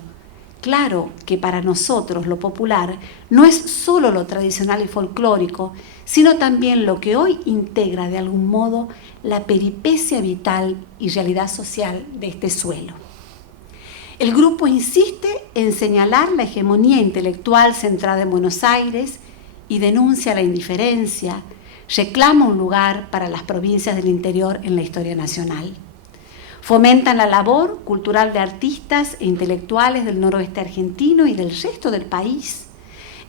Claro que para nosotros lo popular no es solo lo tradicional y folclórico, sino también lo que hoy integra de algún modo la peripecia vital y realidad social de este suelo. El grupo insiste en señalar la hegemonía intelectual centrada en Buenos Aires y denuncia la indiferencia, reclama un lugar para las provincias del interior en la historia nacional. Fomentan la labor cultural de artistas e intelectuales del noroeste argentino y del resto del país,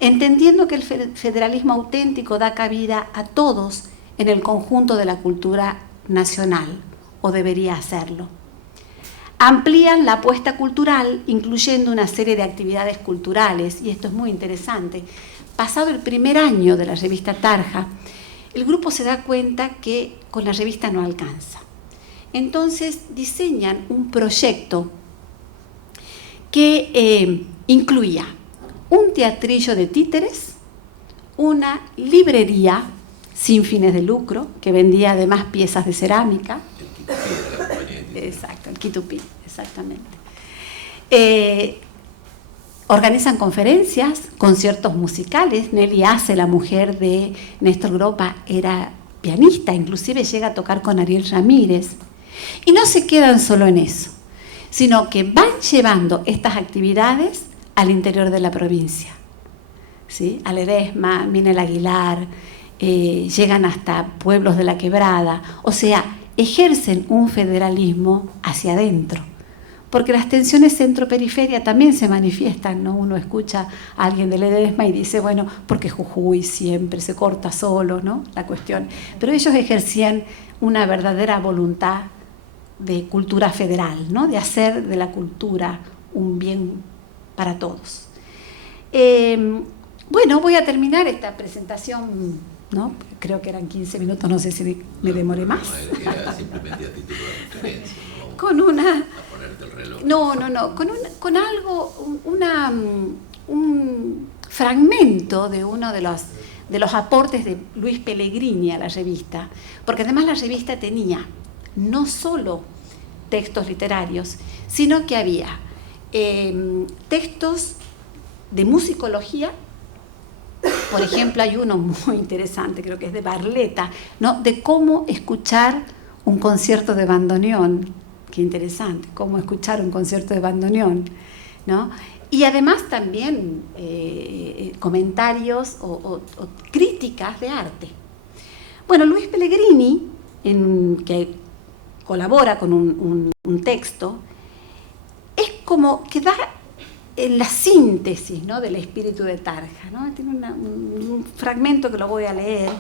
entendiendo que el federalismo auténtico da cabida a todos en el conjunto de la cultura nacional, o debería hacerlo. Amplían la apuesta cultural, incluyendo una serie de actividades culturales, y esto es muy interesante. Pasado el primer año de la revista Tarja, el grupo se da cuenta que con la revista no alcanza. Entonces diseñan un proyecto que incluía un teatrillo de títeres, una librería sin fines de lucro, que vendía además piezas de cerámica. Exacto, el Quitupí, exactamente. Organizan conferencias, conciertos musicales. Nelly Ace, la mujer de Néstor Gropa, era pianista, inclusive llega a tocar con Ariel Ramírez. Y no se quedan solo en eso, sino que van llevando estas actividades al interior de la provincia, ¿sí? A Ledesma, Minel Aguilar, llegan hasta pueblos de la Quebrada, o sea, ejercen un federalismo hacia adentro, porque las tensiones centro-periferia también se manifiestan, ¿no? Uno escucha a alguien de Ledesma y dice, bueno, porque Jujuy siempre se corta solo, ¿no? La cuestión. Pero ellos ejercían una verdadera voluntad de cultura federal, ¿no? De hacer de la cultura un bien para todos. Bueno, voy a terminar esta presentación, ¿no? Creo que eran 15 minutos, no sé si me demoré más. No, era simplemente a título de referencia, ¿no? Con una... A ponerte el reloj. No, con algo, un fragmento de uno de los aportes de Luis Pellegrini a la revista, porque además la revista tenía no solo textos literarios, sino que había textos de musicología. Por ejemplo, hay uno muy interesante, creo que es de Barletta, ¿no? De cómo escuchar un concierto de bandoneón. Qué interesante, cómo escuchar un concierto de bandoneón, ¿no? Y además también comentarios o críticas de arte. Bueno, Luis Pellegrini, que colabora con un texto, es como que da la síntesis, ¿no? Del espíritu de Tarja, ¿no? Tiene un fragmento que lo voy a leer,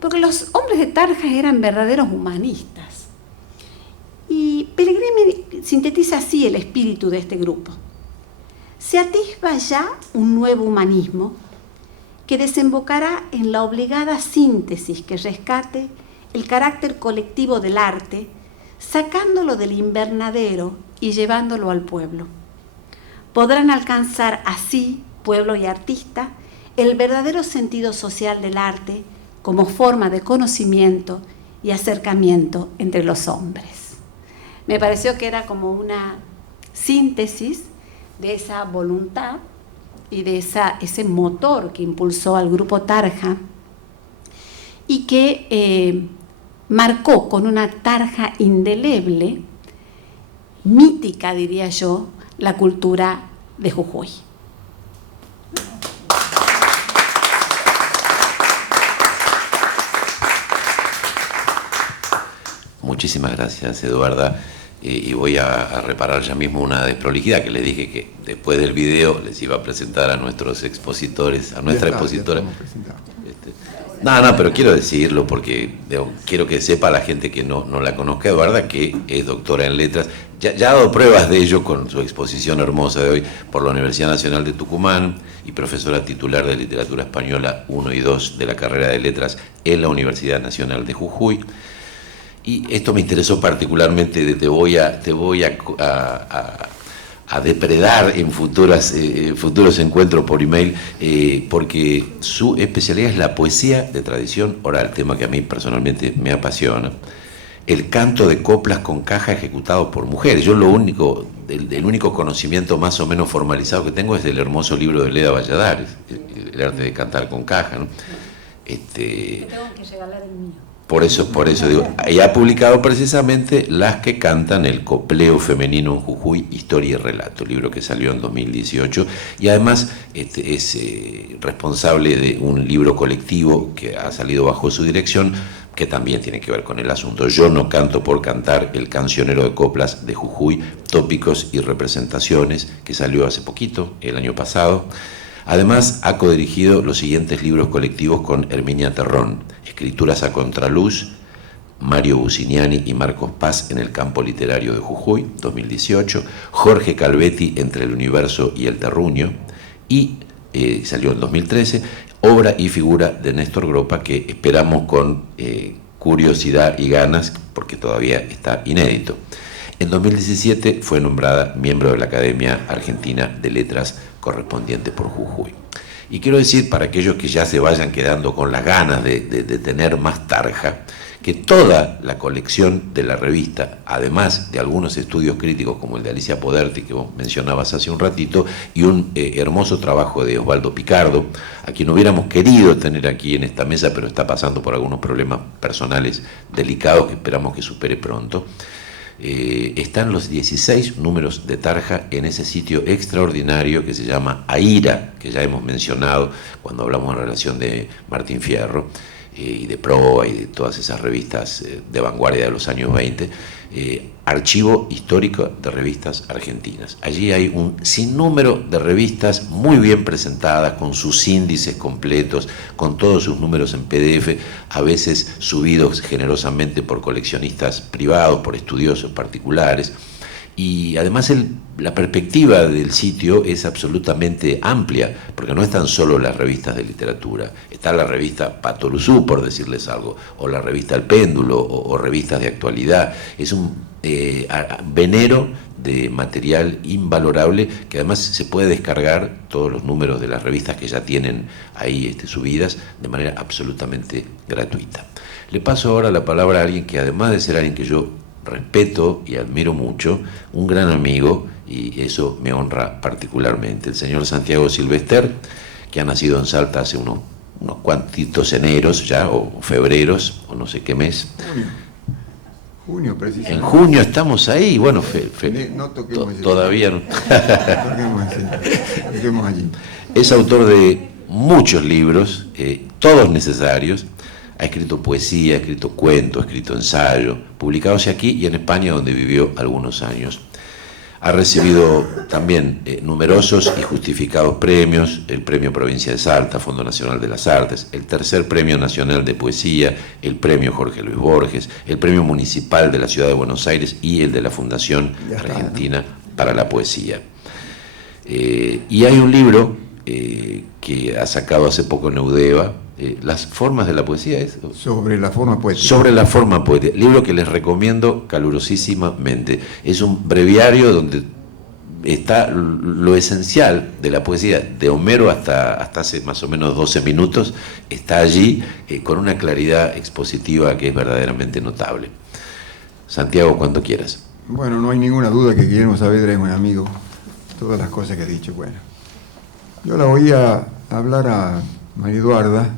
porque los hombres de Tarja eran verdaderos humanistas. Y Pellegrini sintetiza así el espíritu de este grupo. Se atisba ya un nuevo humanismo que desembocará en la obligada síntesis que rescate el carácter colectivo del arte, sacándolo del invernadero y llevándolo al pueblo. Podrán alcanzar así, pueblo y artista, el verdadero sentido social del arte como forma de conocimiento y acercamiento entre los hombres. Me pareció que era como una síntesis de esa voluntad y de ese motor que impulsó al grupo Tarja y que marcó con una tarja indeleble, mítica diría yo, la cultura de Jujuy. Muchísimas gracias, Eduarda. Y voy a reparar ya mismo una desprolijidad que les dije que después del video les iba a presentar a nuestros expositores, a nuestra expositora. No, pero quiero decirlo porque quiero que sepa la gente que no la conozca, Eduarda, que es doctora en letras. ya ha dado pruebas de ello con su exposición hermosa de hoy por la Universidad Nacional de Tucumán y profesora titular de Literatura Española 1 y 2 de la carrera de Letras en la Universidad Nacional de Jujuy. Y esto me interesó particularmente, te voy a depredar en futuros encuentros por email, porque su especialidad es la poesía de tradición oral, tema que a mí personalmente me apasiona. El canto de coplas con caja ejecutado por mujeres. Yo el único conocimiento más o menos formalizado que tengo es del hermoso libro de Leda Valladares, El arte de cantar con caja, ¿no? Tengo que regalar el mío. Por eso digo, y ha publicado precisamente Las que cantan el copleo femenino en Jujuy, historia y relato, libro que salió en 2018, y además es responsable de un libro colectivo que ha salido bajo su dirección, que también tiene que ver con el asunto. Yo no canto por cantar, el cancionero de coplas de Jujuy, tópicos y representaciones, que salió hace poquito, el año pasado. Además, ha codirigido los siguientes libros colectivos con Herminia Terrón: Escrituras a Contraluz, Mario Buciniani y Marcos Paz en el campo literario de Jujuy, 2018, Jorge Calvetti, Entre el universo y el terruño, y salió en 2013, Obra y figura de Néstor Gropa, que esperamos con curiosidad y ganas, porque todavía está inédito. En 2017 fue nombrada miembro de la Academia Argentina de Letras correspondiente por Jujuy. Y quiero decir, para aquellos que ya se vayan quedando con las ganas de tener más Tarja, que toda la colección de la revista, además de algunos estudios críticos como el de Alicia Poderti, que vos mencionabas hace un ratito, y un hermoso trabajo de Osvaldo Picardo, a quien hubiéramos querido tener aquí en esta mesa, pero está pasando por algunos problemas personales delicados que esperamos que supere pronto. Están los 16 números de Tarja en ese sitio extraordinario que se llama AIRA, que ya hemos mencionado cuando hablamos en relación de Martín Fierro y de Proa y de todas esas revistas de vanguardia de los años 20, Archivo Histórico de Revistas Argentinas. Allí hay un sinnúmero de revistas muy bien presentadas, con sus índices completos, con todos sus números en PDF, a veces subidos generosamente por coleccionistas privados, por estudiosos particulares. Y además la perspectiva del sitio es absolutamente amplia, porque no están solo las revistas de literatura, está la revista Patoluzú, por decirles algo, o la revista El Péndulo, o revistas de actualidad. Es un venero de material invalorable, que además se puede descargar todos los números de las revistas que ya tienen ahí subidas de manera absolutamente gratuita. Le paso ahora la palabra a alguien que, además de ser alguien que yo respeto y admiro mucho, un gran amigo, y eso me honra particularmente, el señor Santiago Silvester, que ha nacido en Salta hace unos cuantitos eneros ya, o febreros, o no sé qué mes. Junio, precisamente. En junio estamos ahí, bueno, no toquemos todavía no. Toquemos allí. Es autor de muchos libros, todos necesarios. Ha escrito poesía, ha escrito cuentos, ha escrito ensayo, publicados aquí y en España, donde vivió algunos años. Ha recibido también numerosos y justificados premios: el Premio Provincia de Salta, Fondo Nacional de las Artes, el Tercer Premio Nacional de Poesía, el Premio Jorge Luis Borges, el Premio Municipal de la Ciudad de Buenos Aires y el de la Fundación Argentina para la Poesía. Y hay un libro que ha sacado hace poco Neudeva, Las formas de la poesía, ¿es? Sobre la forma poética. Sobre la forma poética, libro que les recomiendo calurosísimamente. Es un breviario donde está lo esencial de la poesía, de Homero hasta hace más o menos 12 minutos, está allí con una claridad expositiva que es verdaderamente notable. Santiago, cuando quieras. Bueno, no hay ninguna duda que Guillermo Saavedra es un amigo. Todas las cosas que ha dicho, bueno. Yo la oía hablar a María Eduarda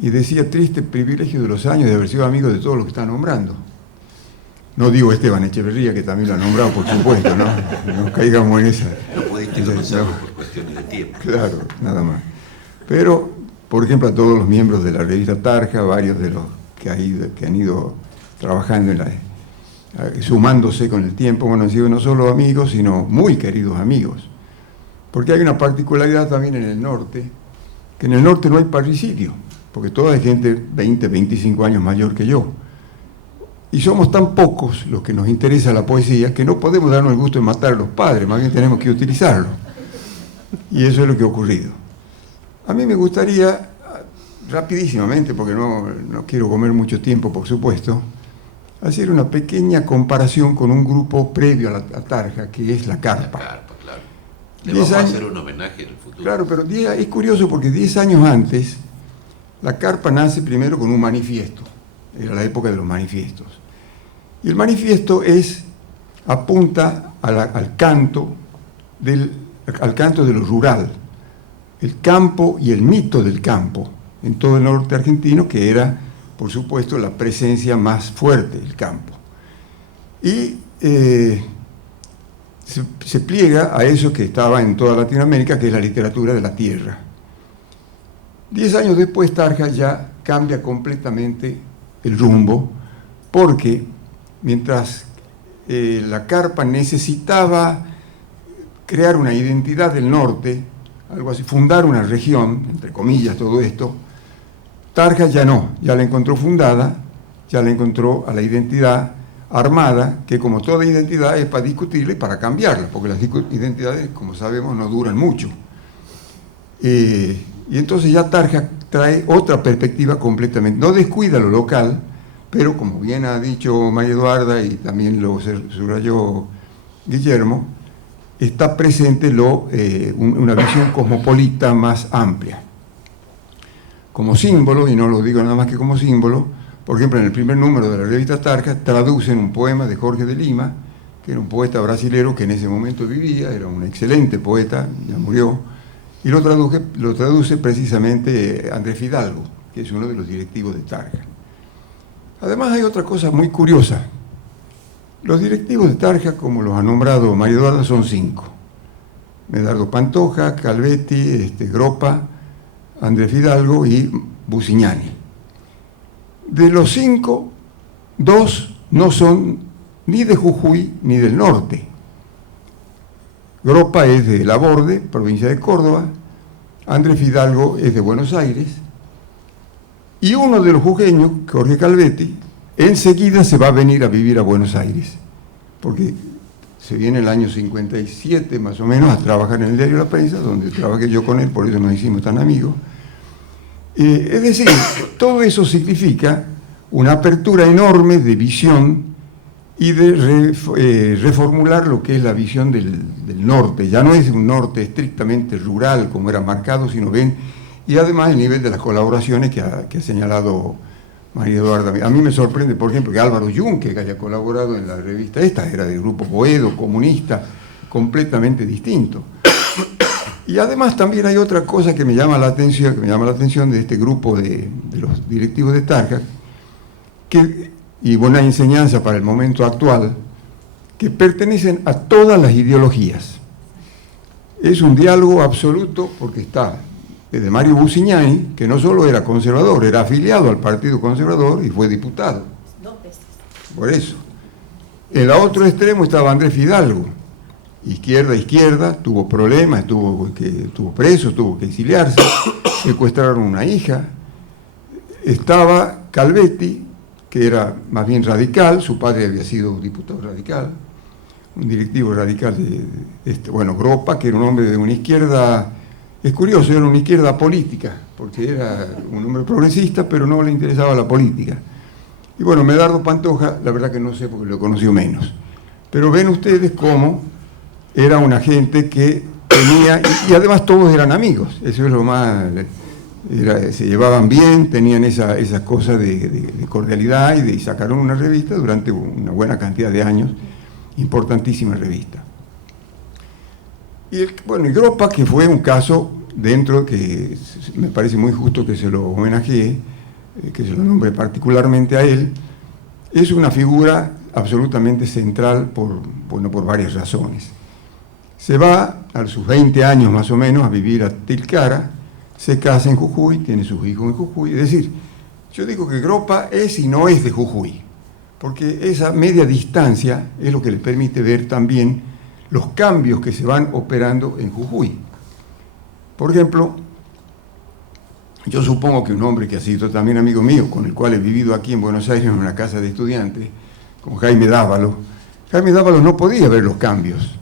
y decía: triste privilegio de los años de haber sido amigo de todos los que está nombrando. No digo Esteban Echeverría, que también lo ha nombrado, por supuesto, ¿no? No caigamos en esa. No pudiste conocerlo por cuestiones de tiempo. Claro, nada más. Pero, por ejemplo, a todos los miembros de la revista Tarja, varios de los que han ido trabajando sumándose con el tiempo, bueno, han sido no solo amigos, sino muy queridos amigos. Porque hay una particularidad también en el norte, que en el norte no hay parricidio, porque toda hay gente 20, 25 años mayor que yo. y somos tan pocos los que nos interesa la poesía que no podemos darnos el gusto de matar a los padres, más bien tenemos que utilizarlo. Y eso es lo que ha ocurrido. A mí me gustaría, rapidísimamente, porque no quiero comer mucho tiempo, por supuesto, hacer una pequeña comparación con un grupo previo a Tarja, que es la Carpa. La Carpa, claro. Le vamos a hacer un homenaje en el futuro. Claro, pero es curioso porque 10 años antes, la Carpa nace primero con un manifiesto. Era la época de los manifiestos. Y el manifiesto apunta al canto de lo rural, el campo y el mito del campo en todo el norte argentino, que era, por supuesto, la presencia más fuerte del campo. Y se pliega a eso que estaba en toda Latinoamérica, que es la literatura de la tierra. 10 años después, Tarja ya cambia completamente el rumbo, porque mientras la Carpa necesitaba crear una identidad del norte, algo así, fundar una región, entre comillas todo esto, Tarja ya no, ya la encontró fundada, ya la encontró a la identidad armada, que como toda identidad es para discutirla y para cambiarla, porque las identidades, como sabemos, no duran mucho. Y entonces ya Tarja trae otra perspectiva completamente, no descuida lo local, pero como bien ha dicho María Eduarda y también lo subrayó Guillermo, está presente una visión cosmopolita más amplia. Como símbolo, y no lo digo nada más que como símbolo, por ejemplo, en el primer número de la revista Tarja traducen un poema de Jorge de Lima, que era un poeta brasilero que en ese momento vivía, era un excelente poeta, ya murió, y lo traduce precisamente Andrés Fidalgo, que es uno de los directivos de Tarja. Además hay otra cosa muy curiosa. Los directivos de Tarja, como los ha nombrado María Eduarda, son 5. Medardo Pantoja, Calvetti, Gropa, Andrés Fidalgo y Busignani. De los 5, 2 no son ni de Jujuy ni del norte. Gropa es de Laborde, provincia de Córdoba, Andrés Fidalgo es de Buenos Aires, y uno de los jujeños, Jorge Calvetti, enseguida se va a venir a vivir a Buenos Aires, porque se viene el año 57 más o menos a trabajar en el diario La Prensa, donde trabajé yo con él, por eso nos hicimos tan amigos. Es decir, todo eso significa una apertura enorme de visión y de reformular lo que es la visión del norte. Ya no es un norte estrictamente rural como era marcado, sino y además el nivel de las colaboraciones que ha señalado María Eduarda. A mí me sorprende, por ejemplo, que Álvaro Yunque, que haya colaborado en la revista era del grupo Boedo, comunista, completamente distinto. Y además también hay otra cosa que me llama la atención de este grupo de los directivos de Tarja, y buena enseñanza para el momento actual, que pertenecen a todas las ideologías. Es un diálogo absoluto porque está desde Mario Busignani, que no solo era conservador, era afiliado al Partido Conservador y fue diputado. 2 veces. Por eso. En el otro extremo estaba Andrés Fidalgo, izquierda, tuvo problemas, estuvo preso, tuvo que exiliarse, secuestraron una hija. Estaba Calvetti, que era más bien radical, su padre había sido diputado radical, un directivo radical Gropa, que era un hombre de una izquierda, es curioso, era una izquierda política, porque era un hombre progresista, pero no le interesaba la política. Y bueno, Medardo Pantoja, la verdad que no sé porque lo conoció menos. Pero ven ustedes cómo era una gente que tenía, y además todos eran amigos, eso es lo más, se llevaban bien, tenían esa cosa de cordialidad y sacaron una revista durante una buena cantidad de años, importantísima revista. Y Gropa, que fue un caso dentro que me parece muy justo que se lo homenajee, que se lo nombre particularmente a él, es una figura absolutamente central por varias razones. Se va a sus 20 años más o menos a vivir a Tilcara, se casa en Jujuy, tiene sus hijos en Jujuy. Es decir, yo digo que Gropa es y no es de Jujuy, porque esa media distancia es lo que le permite ver también los cambios que se van operando en Jujuy. Por ejemplo, yo supongo que un hombre que ha sido también amigo mío, con el cual he vivido aquí en Buenos Aires en una casa de estudiantes, con Jaime Dávalo no podía ver los cambios.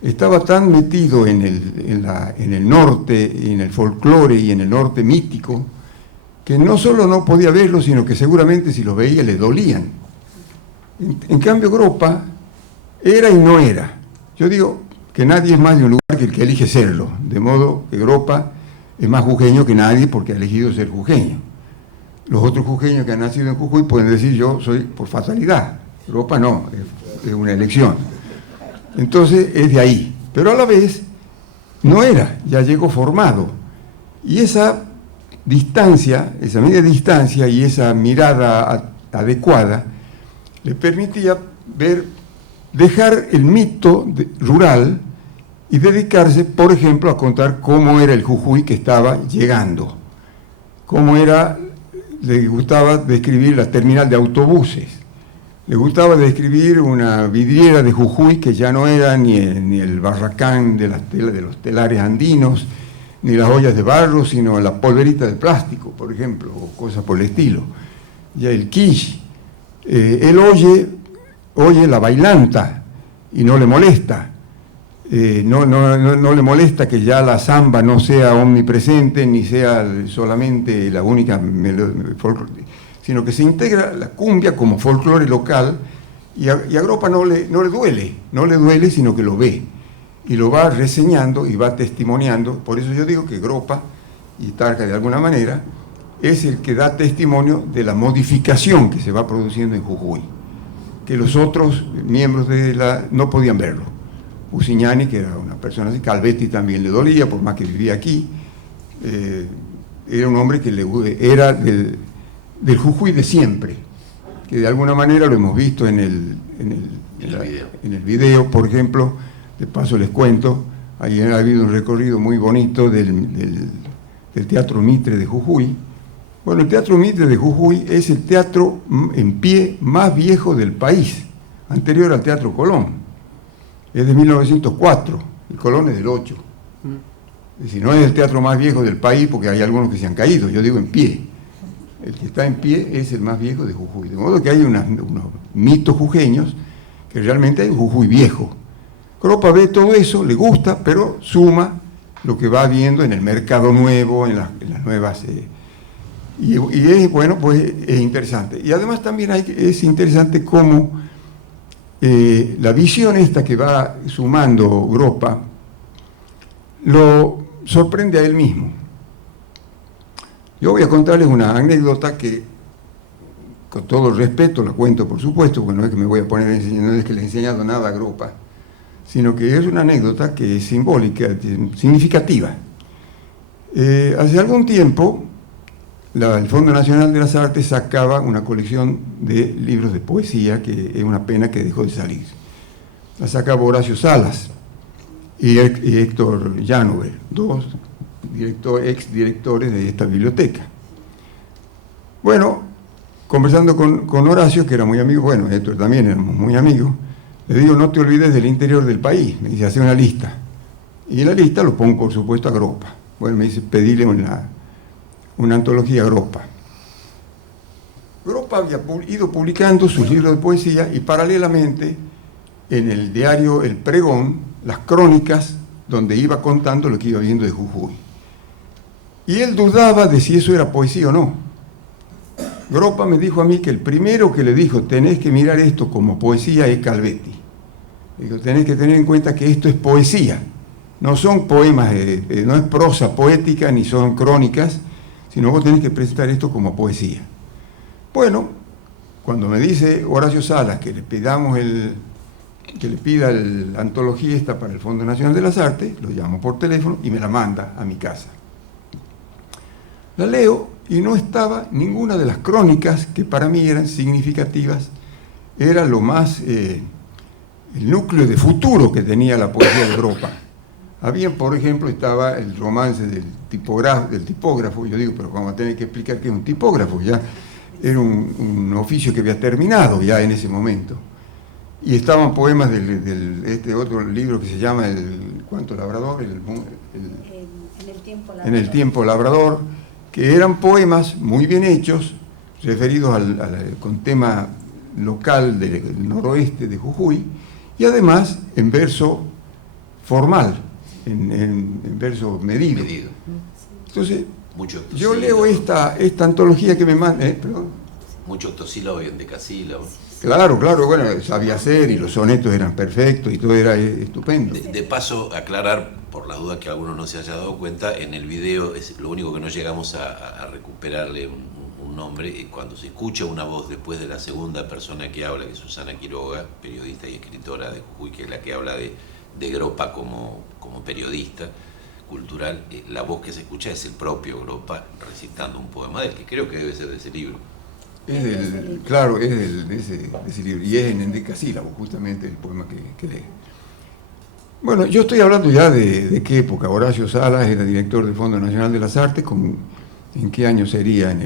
Estaba tan metido en el norte, y en el folclore y en el norte mítico, que no solo no podía verlos, sino que seguramente si los veía le dolían. En cambio, Gropa era y no era. Yo digo que nadie es más de un lugar que el que elige serlo, de modo que Gropa es más jujeño que nadie porque ha elegido ser jujeño. Los otros jujeños que han nacido en Jujuy pueden decir yo soy por fatalidad. Gropa no, es una elección. Entonces es de ahí, pero a la vez no era, ya llegó formado. Y esa distancia, esa media distancia y esa mirada adecuada le permitía dejar el mito rural y dedicarse, por ejemplo, a contar cómo era el Jujuy que estaba llegando, cómo era, le gustaba describir la terminal de autobuses, le gustaba describir una vidriera de Jujuy que ya no era ni el barracán de los telares andinos, ni las ollas de barro, sino la polverita de plástico, por ejemplo, o cosas por el estilo. Ya el quiche, él oye la bailanta y no le molesta. No le molesta que ya la samba no sea omnipresente ni sea solamente la única folclore, sino que se integra la cumbia como folclore local y a Gropa no le duele, sino que lo ve y lo va reseñando y va testimoniando. Por eso yo digo que Gropa y Tarja de alguna manera es el que da testimonio de la modificación que se va produciendo en Jujuy, que los otros miembros no podían verlo. Usiñani, que era una persona así, Calvetti también le dolía, por más que vivía aquí, era un hombre que era del Jujuy de siempre, que de alguna manera lo hemos visto en el video, por ejemplo, de paso les cuento, ayer ha habido un recorrido muy bonito del Teatro Mitre de Jujuy. Bueno, el Teatro Mitre de Jujuy es el teatro en pie más viejo del país, anterior al Teatro Colón. Es de 1904, el Colón es del 8. Es decir, no es el teatro más viejo del país porque hay algunos que se han caído, yo digo en pie. El que está en pie es el más viejo de Jujuy. De modo que hay unos mitos jujeños que realmente hay un Jujuy viejo. Gropa ve todo eso, le gusta, pero suma lo que va viendo en el mercado nuevo, en las nuevas... y es, bueno, pues es interesante. Y además también es interesante cómo la visión esta que va sumando Gropa lo sorprende a él mismo. Yo voy a contarles una anécdota que, con todo el respeto, la cuento por supuesto, porque no es que me voy a poner a enseñar, no es que le he enseñado nada a Gropa, sino que es una anécdota que es simbólica, significativa. Hace algún tiempo, el Fondo Nacional de las Artes sacaba una colección de libros de poesía, que es una pena que dejó de salir. La sacaba Horacio Salas y Héctor Llanover, dos exdirectores de esta biblioteca. Bueno, conversando con Horacio, que era muy amigo, bueno, Héctor también éramos muy amigos, le digo, no te olvides del interior del país. Me dice, hace una lista. Y en la lista lo pongo, por supuesto, a Gropa. Bueno, me dice, pedile una antología a Gropa. Gropa había ido publicando sus libros de poesía y paralelamente en el diario El Pregón, las crónicas donde iba contando lo que iba viendo de Jujuy. Y él dudaba de si eso era poesía o no. Gropa me dijo a mí que el primero que le dijo, tenés que mirar esto como poesía, es Calvetti. Digo, tenés que tener en cuenta que esto es poesía. No son poemas, no es prosa poética, ni son crónicas, sino vos tenés que presentar esto como poesía. Bueno, cuando me dice Horacio Salas que le pida la antología esta para el Fondo Nacional de las Artes, lo llamo por teléfono y me la manda a mi casa. La leo y no estaba ninguna de las crónicas que para mí eran significativas, era lo más, el núcleo de futuro que tenía la poesía de Gropa. Había, por ejemplo, estaba el romance del tipógrafo, yo digo, pero vamos a tener que explicar qué es un tipógrafo, ya era un oficio que había terminado ya en ese momento. Y estaban poemas este otro libro que se llama El Cuento Labrador, En el Tiempo Labrador, que eran poemas muy bien hechos, referidos con tema local del noroeste de Jujuy, y además en verso formal, en verso medido. Entonces, yo leo esta antología que me manda, perdón. Mucho octosílabo y endecasílabo. Claro, bueno, sabía hacer y los sonetos eran perfectos y todo era estupendo. De paso, aclarar, por la duda que alguno no se haya dado cuenta, en el video es lo único que no llegamos a recuperarle un nombre, y cuando se escucha una voz después de la segunda persona que habla, que es Susana Quiroga, periodista y escritora de Jujuy, que es la que habla de Gropa como periodista cultural, la voz que se escucha es el propio Gropa recitando un poema de él, que creo que debe ser de ese libro. Claro, es de ese libro, y es en endecasílabo, justamente el poema que lee. Bueno, yo estoy hablando ya de qué época. Horacio Salas era director del Fondo Nacional de las Artes, ¿en qué año sería?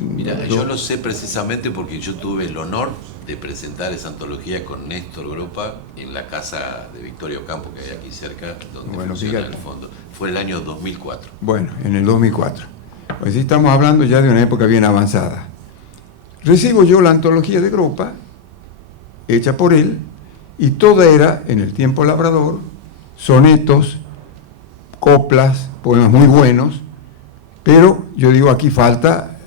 Mira, yo lo sé precisamente porque yo tuve el honor de presentar esa antología con Néstor Gropa en la casa de Victoria Ocampo, que hay aquí cerca, donde funciona el fondo. Fue el año 2004. Bueno, en el 2004. Pues sí, estamos hablando ya de una época bien avanzada. Recibo yo la antología de Gropa, hecha por él, y toda era, en el tiempo labrador, sonetos, coplas, poemas muy buenos, pero yo digo, aquí falta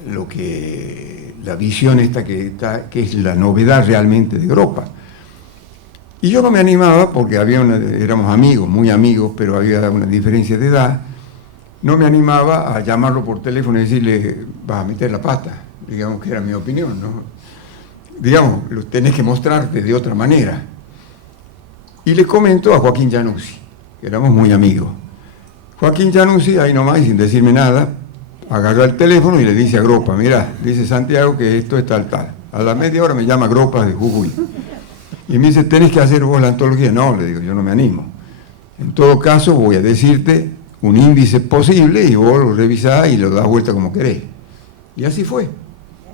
la visión esta que es la novedad realmente de Gropa. Y yo no me animaba, porque éramos amigos, muy amigos, pero había una diferencia de edad, no me animaba a llamarlo por teléfono y decirle, vas a meter la pata, digamos que era mi opinión, ¿no? Digamos, lo tenés que mostrarte de otra manera. Y le comento a Joaquín Januzzi, que éramos muy amigos. Joaquín Januzzi, ahí nomás, y sin decirme nada, agarra el teléfono y le dice a Gropa, mira, dice Santiago que esto es tal. A la media hora me llama Gropa de Jujuy. Y me dice, tenés que hacer vos la antología. No, le digo, yo no me animo. En todo caso, voy a decirte un índice posible y vos lo revisás y lo das vuelta como querés. Y así fue.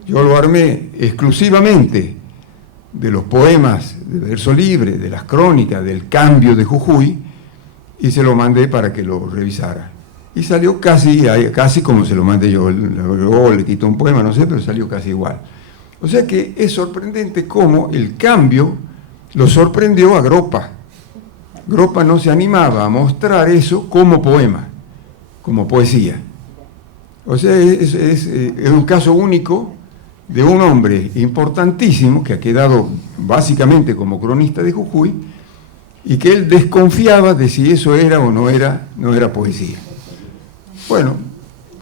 Yo lo armé exclusivamente de los poemas de verso libre, de las crónicas, del cambio de Jujuy, y se lo mandé para que lo revisara. Y salió casi como se lo mandé yo. Luego le quitó un poema, no sé, pero salió casi igual. O sea que es sorprendente cómo el cambio lo sorprendió a Gropa. Gropa no se animaba a mostrar eso como poema, como poesía. O sea, es un caso único de un hombre importantísimo que ha quedado básicamente como cronista de Jujuy y que él desconfiaba de si eso era o no era poesía. Bueno,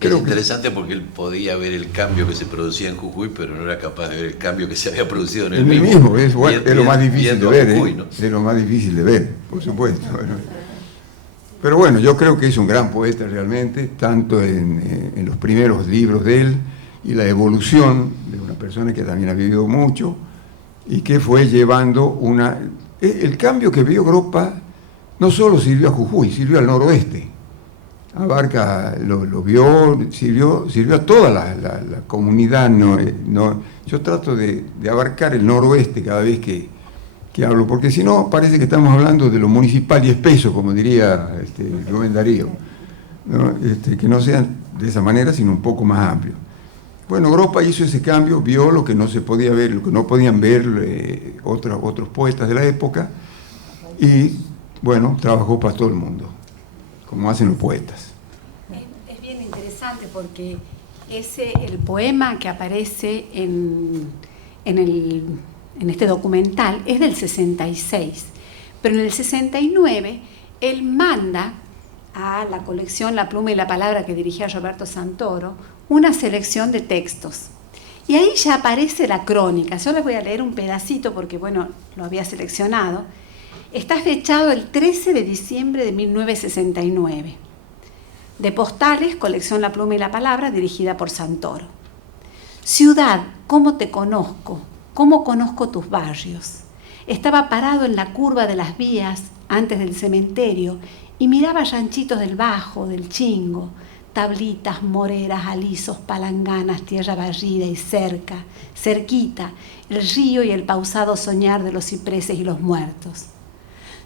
es interesante porque él podía ver el cambio que se producía en Jujuy, pero no era capaz de ver el cambio que se había producido en el mismo. Es lo más difícil de ver, Jujuy, ¿no? Es lo más difícil de ver, por supuesto. Pero bueno, yo creo que es un gran poeta realmente, tanto en los primeros libros de él, y la evolución de una persona que también ha vivido mucho y que fue llevando el cambio que vio Gropa no solo sirvió a Jujuy, sirvió al noroeste. Abarca, lo vio, sirvió a toda la comunidad. Yo trato de abarcar el noroeste cada vez que hablo, porque si no parece que estamos hablando de lo municipal y espeso, como diría Rubén Darío, ¿no? Que no sea de esa manera, sino un poco más amplio. Bueno, Gropa hizo ese cambio, vio lo que no se podía ver, lo que no podían ver otros poetas de la época, y bueno, trabajó para todo el mundo, como hacen los poetas. Es bien interesante porque el poema que aparece en este documental es del 66, pero en el 69 él manda a la colección La Pluma y la Palabra, que dirigía Roberto Santoro, una selección de textos. Y ahí ya aparece la crónica. Yo les voy a leer un pedacito porque, bueno, lo había seleccionado. Está fechado el 13 de diciembre de 1969. De postales, colección La Pluma y la Palabra, dirigida por Santoro. Ciudad, ¿cómo te conozco? ¿Cómo conozco tus barrios? Estaba parado en la curva de las vías antes del cementerio y miraba ranchitos del Bajo, del Chingo, tablitas, moreras, alisos, palanganas, tierra barrida y cerquita, el río y el pausado soñar de los cipreses y los muertos.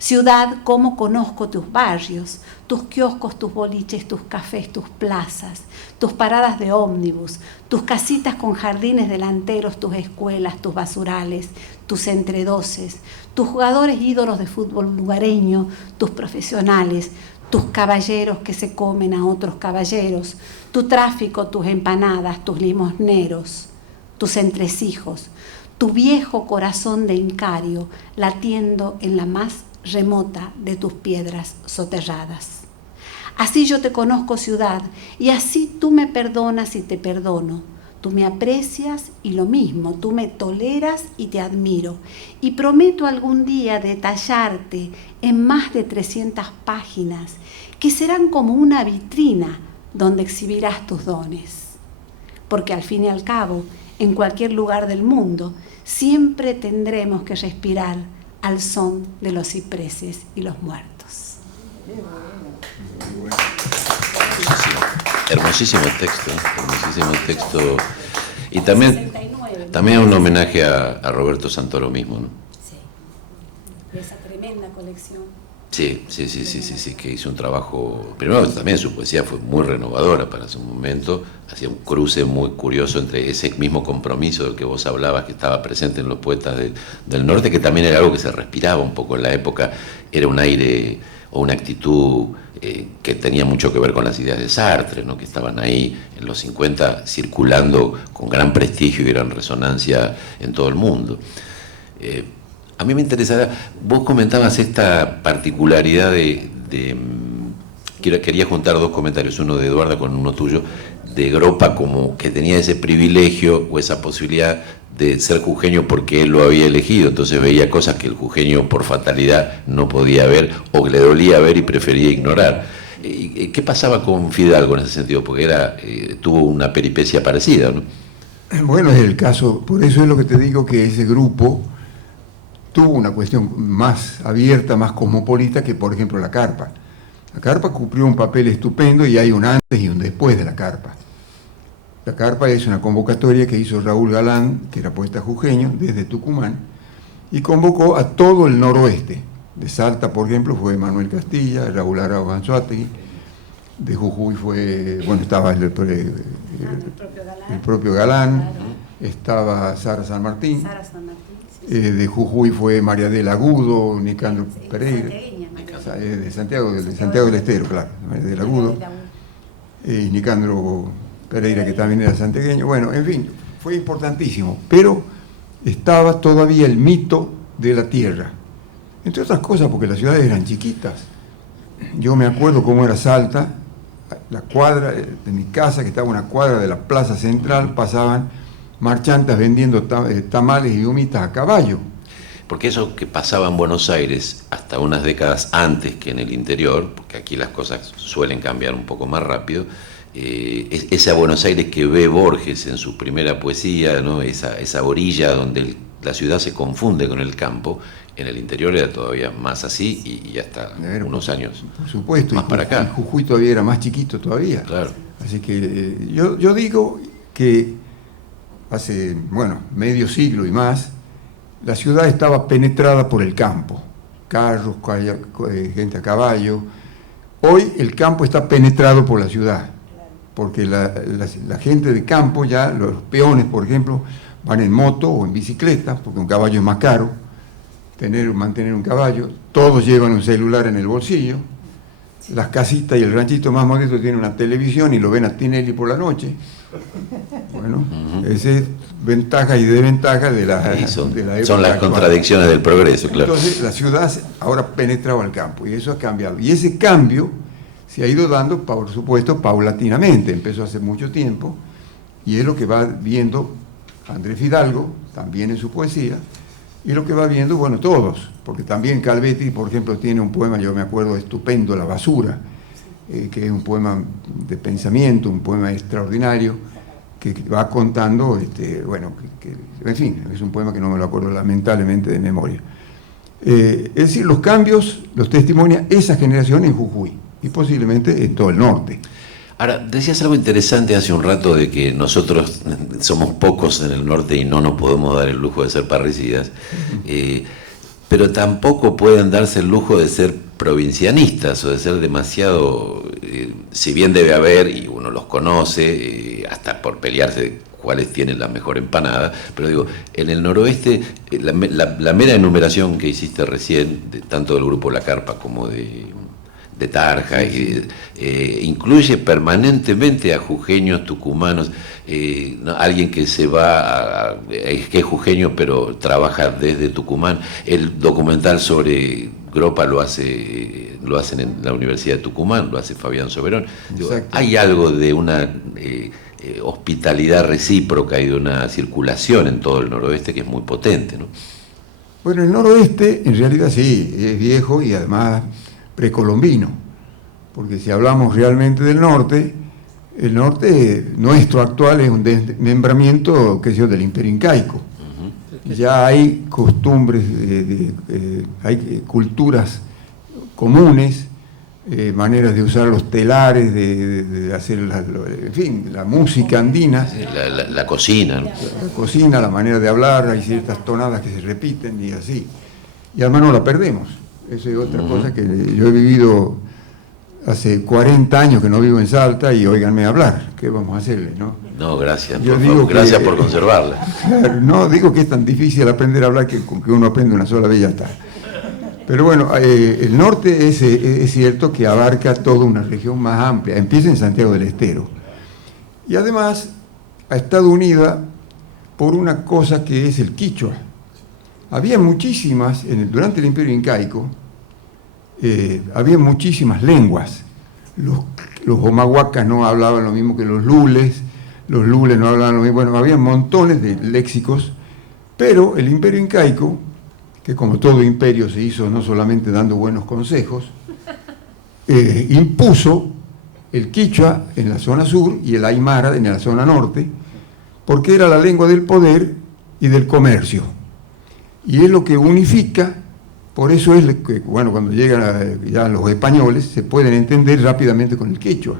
Ciudad, cómo conozco tus barrios, tus kioscos, tus boliches, tus cafés, tus plazas, tus paradas de ómnibus, tus casitas con jardines delanteros, tus escuelas, tus basurales, tus entredoces, tus jugadores ídolos de fútbol lugareño, tus profesionales, tus caballeros que se comen a otros caballeros, tu tráfico, tus empanadas, tus limosneros, tus entresijos, tu viejo corazón de Incario latiendo en la más remota de tus piedras soterradas. Así yo te conozco, ciudad, y así tú me perdonas y te perdono. Tú me aprecias y lo mismo, tú me toleras y te admiro. Y prometo algún día detallarte en más de 300 páginas, que serán como una vitrina donde exhibirás tus dones. Porque al fin y al cabo, en cualquier lugar del mundo, siempre tendremos que respirar al son de los cipreses y los muertos. Hermosísimo texto. Y también un homenaje a Roberto Santoro mismo, ¿no? Sí, esa tremenda colección. Sí, que hizo un trabajo, primero también su poesía fue muy renovadora para su momento, hacía un cruce muy curioso entre ese mismo compromiso del que vos hablabas, que estaba presente en los poetas del norte, que también era algo que se respiraba un poco en la época, era un aire o una actitud que tenía mucho que ver con las ideas de Sartre, ¿no? Que estaban ahí en los 50 circulando con gran prestigio y gran resonancia en todo el mundo. A mí me interesaba, vos comentabas esta particularidad quería juntar dos comentarios, uno de Eduarda con uno tuyo, de Gropa como que tenía ese privilegio o esa posibilidad de ser jujeño porque él lo había elegido, entonces veía cosas que el jujeño por fatalidad no podía ver o que le dolía ver y prefería ignorar. ¿Qué pasaba con Fidalgo en ese sentido? Porque tuvo una peripecia parecida, ¿no? Bueno, es el caso, por eso es lo que te digo, que ese grupo tuvo una cuestión más abierta, más cosmopolita que, por ejemplo, la Carpa. La Carpa cumplió un papel estupendo y hay un antes y un después de la Carpa. La Carpa es una convocatoria que hizo Raúl Galán, que era poeta jujeño, desde Tucumán, y convocó a todo el noroeste. De Salta, por ejemplo, fue Manuel Castilla, Raúl Arau Anzoátegui. De Jujuy estaba el propio Galán, estaba Sara San Martín. De Jujuy fue María del Agudo, Nicandro Pereira, de Santiago del Estero, claro, María del Agudo, y Nicandro Pereira, que también era santiagueño. Bueno, en fin, fue importantísimo, pero estaba todavía el mito de la tierra, entre otras cosas porque las ciudades eran chiquitas. Yo me acuerdo cómo era Salta, la cuadra de mi casa, que estaba una cuadra de la plaza central, pasaban marchantas vendiendo tamales y humitas a caballo. Porque eso que pasaba en Buenos Aires hasta unas décadas antes que en el interior, porque aquí las cosas suelen cambiar un poco más rápido, esa Buenos Aires que ve Borges en su primera poesía, ¿no? esa orilla donde la ciudad se confunde con el campo, en el interior era todavía más así y hasta unos años por supuesto, más para acá. Jujuy todavía era más chiquito todavía. Claro. Así que yo digo que hace, medio siglo y más, la ciudad estaba penetrada por el campo, carros, gente a caballo. Hoy el campo está penetrado por la ciudad, porque la gente de campo, ya los peones, por ejemplo, van en moto o en bicicleta, porque un caballo es más caro, mantener un caballo, todos llevan un celular en el bolsillo, las casitas y el ranchito más modesto tienen una televisión y lo ven a Tinelli por la noche. Bueno, esa es ventaja y desventaja de la época. Son las contradicciones del progreso, claro. Entonces la ciudad ahora penetraba el campo y eso ha cambiado. Y ese cambio se ha ido dando, por supuesto, paulatinamente. Empezó hace mucho tiempo y es lo que va viendo Andrés Fidalgo, también en su poesía, y lo que va viendo, todos, porque también Calvetti, por ejemplo, tiene un poema, yo me acuerdo, estupendo, La basura, que es un poema de pensamiento, un poema extraordinario, que va contando, en fin, es un poema que no me lo acuerdo lamentablemente de memoria. Es decir, los cambios los testimonia esa generación en Jujuy, y posiblemente en todo el norte. Ahora, decías algo interesante hace un rato de que nosotros somos pocos en el norte y no nos podemos dar el lujo de ser parricidas. pero tampoco pueden darse el lujo de ser provincianistas o de ser demasiado, si bien debe haber, y uno los conoce, hasta por pelearse cuáles tienen la mejor empanada, pero digo, en el noroeste, la mera enumeración que hiciste recién, tanto del grupo La Carpa como de Tarja, incluye permanentemente a jujeños, tucumanos, alguien que se va, que es jujeño pero trabaja desde Tucumán. El documental sobre Gropa lo hacen en la Universidad de Tucumán, lo hace Fabián Soberón. Digo, hay algo de una hospitalidad recíproca y de una circulación en todo el noroeste que es muy potente, ¿no? Bueno, el noroeste en realidad sí, es viejo y además precolombino, porque si hablamos realmente del norte, el norte nuestro actual es un desmembramiento, qué sé yo, del Imperio Incaico. Ya hay costumbres, hay culturas comunes, maneras de usar los telares, de hacer, en fin, la música andina. La cocina, ¿no? La cocina, la manera de hablar, hay ciertas tonadas que se repiten y así. Y además no la perdemos. Esa es otra cosa que yo he vivido hace 40 años que no vivo en Salta y óiganme hablar, ¿qué vamos a hacerle, no? No, gracias, gracias por conservarla. No, digo que es tan difícil aprender a hablar que con que uno aprende una sola vez ya está. Pero bueno, el norte es cierto que abarca toda una región más amplia, empieza en Santiago del Estero. Y además ha estado unida por una cosa que es el quichua. Había muchísimas, durante el Imperio Incaico, había muchísimas lenguas. Los omahuacas no hablaban lo mismo que los lules no hablaban lo mismo. Bueno, había montones de léxicos, pero el Imperio Incaico, que como todo imperio se hizo no solamente dando buenos consejos, impuso el quichua en la zona sur y el aymara en la zona norte, porque era la lengua del poder y del comercio. Y es lo que unifica. Por eso es que, bueno, cuando llegan ya los españoles, se pueden entender rápidamente con el quechua.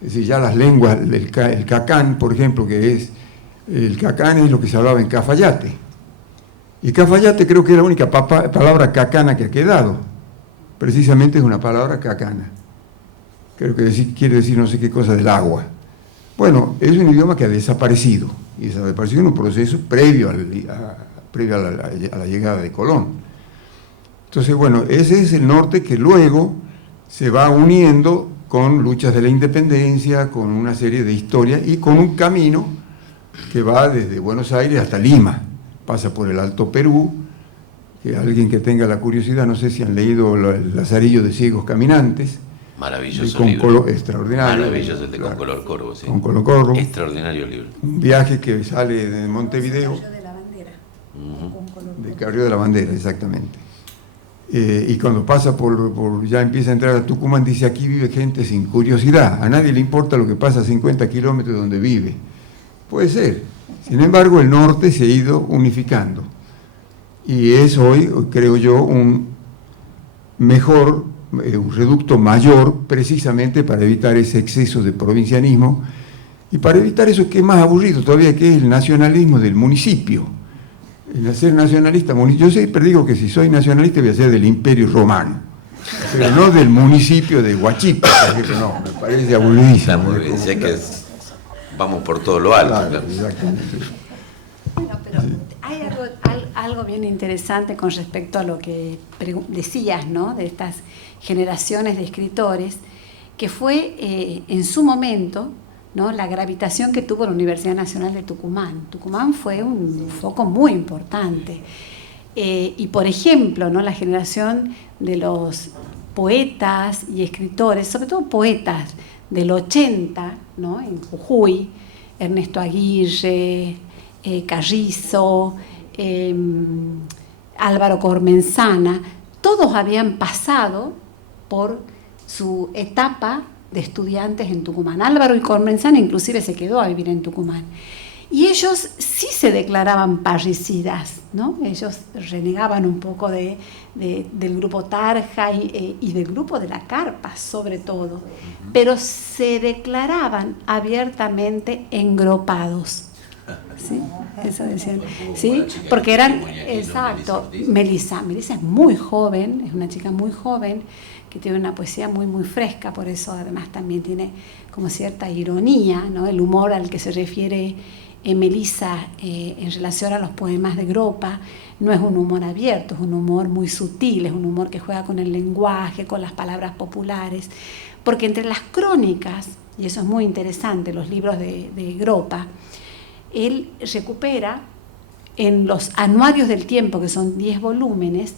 Es decir, ya las lenguas, el cacán, por ejemplo, el cacán es lo que se hablaba en Cafayate. Y Cafayate creo que es la única palabra cacana que ha quedado. Precisamente es una palabra cacana. Creo que quiere decir no sé qué cosa del agua. Bueno, es un idioma que ha desaparecido. Y ha desaparecido en un proceso previo a la llegada de Colón. Entonces, bueno, ese es el norte que luego se va uniendo con luchas de la independencia, con una serie de historias y con un camino que va desde Buenos Aires hasta Lima. Pasa por el Alto Perú, que alguien que tenga la curiosidad, no sé si han leído el Lazarillo de Ciegos Caminantes. Maravilloso con libro. Color, extraordinario. Maravilloso, claro, con color corvo, sí. Con color corvo. Extraordinario libro. Un viaje que sale de Montevideo. De Carrillo de la Bandera, exactamente. Y cuando pasa ya empieza a entrar a Tucumán, dice: aquí vive gente sin curiosidad, a nadie le importa lo que pasa a 50 kilómetros de donde vive. Puede ser. Sin embargo, el norte se ha ido unificando. Y es hoy, creo yo, un reducto mayor, precisamente para evitar ese exceso de provincianismo y para evitar eso que es más aburrido todavía, que es el nacionalismo del municipio. El ser nacionalista, yo siempre digo que si soy nacionalista voy a ser del Imperio Romano, pero no del municipio de Huachipa, porque no, me parece aburridísimo. Está muy bien, sé que vamos por todo lo alto. Claro, exactamente. Bueno, pero hay algo bien interesante con respecto a lo que decías, ¿no? De estas generaciones de escritores, que fue en su momento, ¿no?, la gravitación que tuvo la Universidad Nacional de Tucumán. Tucumán fue un foco muy importante. Y por ejemplo, ¿no?, la generación de los poetas y escritores, sobre todo poetas del 80, ¿no?, en Jujuy, Ernesto Aguirre, Carrizo, Álvaro Cormenzana, todos habían pasado por su etapa de estudiantes en Tucumán. Álvaro y Cormenzana inclusive se quedó a vivir en Tucumán. Y ellos sí se declaraban parricidas, ¿no? Ellos renegaban un poco del grupo Tarja y del grupo de La Carpa, sobre todo, pero se declaraban abiertamente engropados. ¿Sí? Eso decían. ¿Sí? Porque eran, exacto, Melissa es muy joven, es una chica muy joven, que tiene una poesía muy, muy fresca, por eso además también tiene como cierta ironía, ¿no? El humor al que se refiere Melissa en relación a los poemas de Gropa no es un humor abierto, es un humor muy sutil, es un humor que juega con el lenguaje, con las palabras populares, porque entre las crónicas, y eso es muy interesante, los libros de Gropa, él recupera en los anuarios del tiempo, que son 10 volúmenes,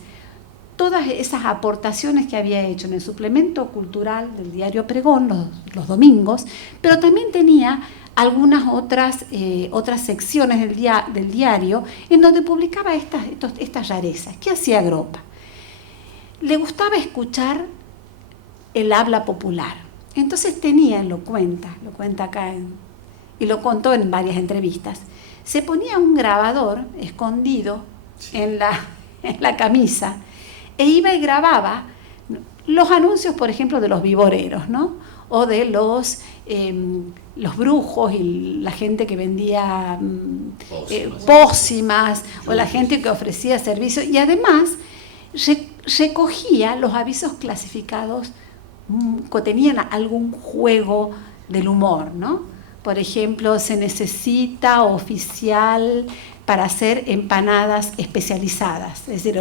todas esas aportaciones que había hecho en el suplemento cultural del diario Pregón los domingos, pero también tenía algunas otras secciones del diario en donde publicaba estas rarezas. ¿Qué hacía Gropa? Le gustaba escuchar el habla popular. Entonces lo cuenta acá y lo contó en varias entrevistas. Se ponía un grabador escondido en la camisa e iba y grababa los anuncios, por ejemplo, de los vivoreros, ¿no? O de los brujos y la gente que vendía pócimas, o la gente que ofrecía servicios, y además recogía los avisos clasificados que tenían algún juego del humor, ¿no? Por ejemplo, se necesita oficial para hacer empanadas especializadas. Es decir,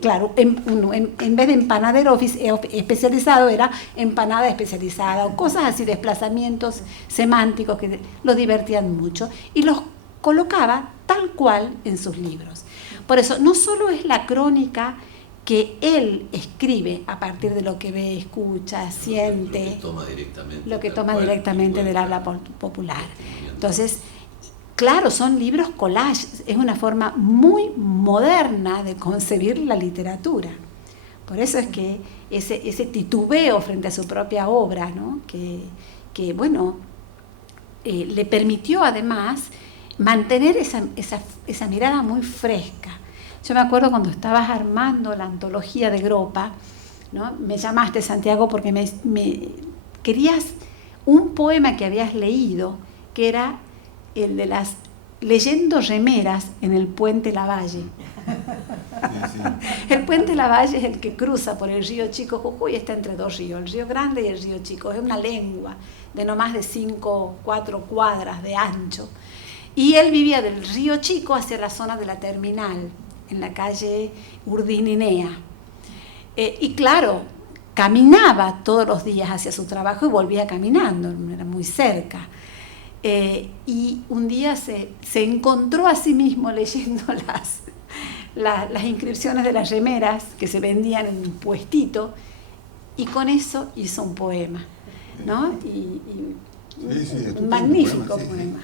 claro, en vez de empanadero especializado era empanada especializada, o cosas así, desplazamientos semánticos que lo divertían mucho, y los colocaba tal cual en sus libros. Por eso, no solo es la crónica que él escribe a partir de lo que ve, escucha, siente, lo que toma directamente del habla popular. Entonces, claro, son libros collage, es una forma muy moderna de concebir la literatura. Por eso es que ese titubeo frente a su propia obra, ¿no? que bueno, le permitió además mantener esa mirada muy fresca. Yo me acuerdo cuando estabas armando la antología de Gropa, ¿no? Me llamaste, Santiago, porque me querías un poema que habías leído, que era el de las leyendo remeras en el puente Lavalle. El puente Lavalle es el que cruza por el río Chico. Jujuy está entre dos ríos, el río Grande y el río Chico. Es una lengua de no más de 4 cuadras de ancho. Y él vivía del río Chico hacia la zona de la terminal, en la calle Urdininea. Y claro, caminaba todos los días hacia su trabajo y volvía caminando, era muy cerca. Y un día se encontró a sí mismo leyendo las inscripciones de las remeras que se vendían en un puestito, y con eso hizo un poema, ¿no? Un magnífico poema.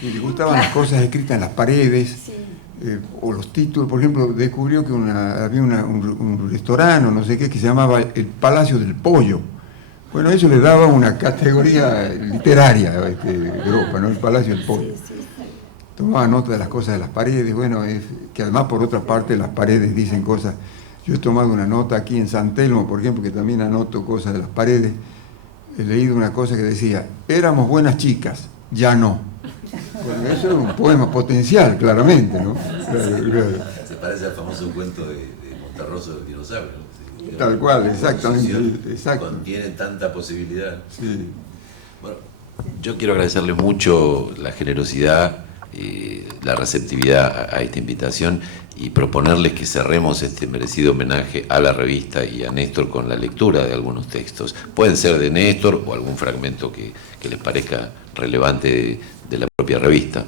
Y le gustaban las cosas escritas en las paredes, sí. O los títulos. Por ejemplo, descubrió que había un restaurante o no sé qué que se llamaba el Palacio del Pollo. Bueno, eso le daba una categoría literaria a Gropa, ¿no? El Palacio del Pollo. Sí. Tomaba nota de las cosas de las paredes, bueno, que además por otra parte las paredes dicen cosas. Yo he tomado una nota aquí en San Telmo, por ejemplo, que también anoto cosas de las paredes. He leído una cosa que decía: éramos buenas chicas, ya no. Bueno, eso es un poema potencial, claramente, ¿no? Claro. Se parece al famoso cuento de Monterroso del dinosaurio, ¿no? Tal cual, exactamente. Exacto. Contiene tanta posibilidad. Sí. Bueno, yo quiero agradecerle mucho la generosidad, la receptividad a esta invitación, y proponerles que cerremos este merecido homenaje a la revista y a Néstor con la lectura de algunos textos. Pueden ser de Néstor o algún fragmento que les parezca relevante de la propia revista.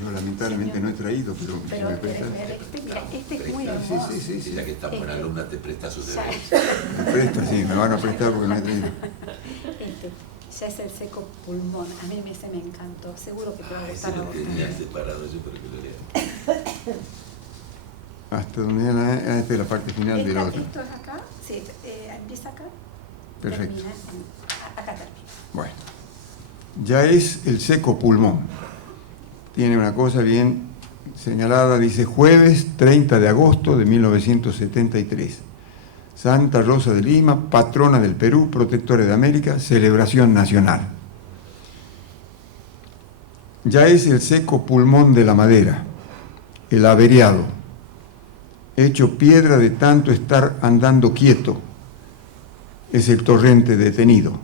Yo lamentablemente no he traído, pero si me prestas. Este es muy hermoso. Sí. Ya que está buena alumna, te presta sus deberes. Me presta, sí, me van a prestar porque no he traído. Ya es el seco pulmón. A mí ese me encantó. Seguro que te va a gustar a vos. Tenía separado yo para que lo lea. Hasta donde esta es la parte final del otro. ¿Esto es acá? Sí, empieza acá. Perfecto. Termina, acá termina. Bueno, ya es el seco pulmón. Tiene una cosa bien señalada, dice: jueves 30 de agosto de 1973. Santa Rosa de Lima, patrona del Perú, protectora de América, celebración nacional. Ya es el seco pulmón de la madera, el averiado, hecho piedra de tanto estar andando quieto. Es el torrente detenido,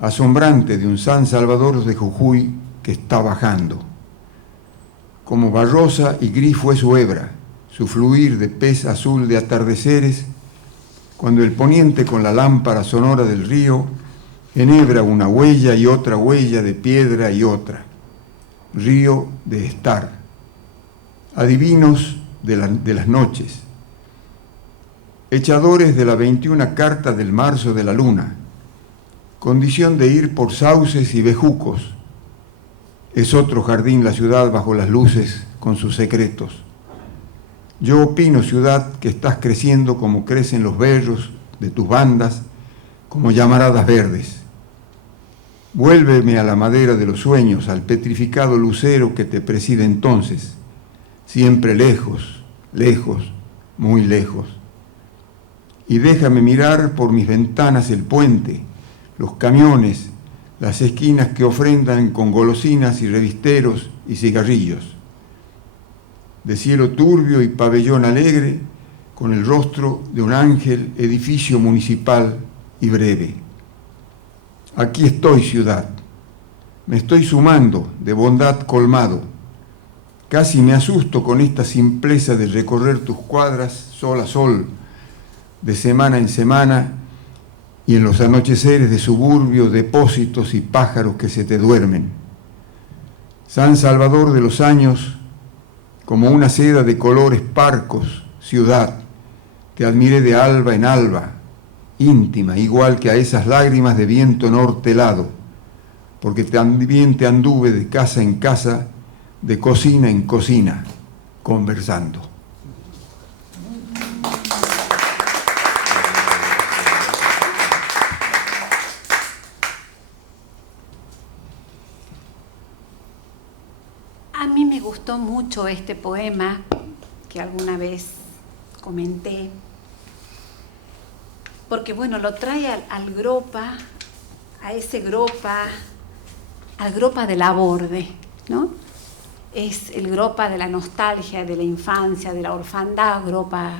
asombrante de un San Salvador de Jujuy que está bajando. Como barrosa y gris fue su hebra, su fluir de pez azul de atardeceres, cuando el poniente con la lámpara sonora del río enhebra una huella y otra huella de piedra y otra. Río de estar, adivinos de las noches, echadores de la 21 carta del marzo de la luna, condición de ir por sauces y bejucos. Es otro jardín la ciudad bajo las luces con sus secretos. Yo opino, ciudad, que estás creciendo como crecen los berros de tus bandas, como llamaradas verdes. Vuélveme a la madera de los sueños, al petrificado lucero que te preside entonces, siempre lejos, lejos, muy lejos. Y déjame mirar por mis ventanas el puente, los camiones, las esquinas que ofrendan con golosinas y revisteros y cigarrillos. De cielo turbio y pabellón alegre, con el rostro de un ángel, edificio municipal y breve. Aquí estoy, ciudad. Me estoy sumando, de bondad colmado. Casi me asusto con esta simpleza de recorrer tus cuadras sol a sol, de semana en semana, y en los anocheceres de suburbio, depósitos y pájaros que se te duermen. San Salvador de los años, como una seda de colores parcos, ciudad, te admiré de alba en alba, íntima, igual que a esas lágrimas de viento nortelado, porque también te anduve de casa en casa, de cocina en cocina, conversando. A mí me gustó mucho este poema que alguna vez comenté, porque bueno, lo trae al Gropa, a ese Gropa, al Gropa de la Borde, ¿no? Es el Gropa de la nostalgia, de la infancia, de la orfandad. Gropa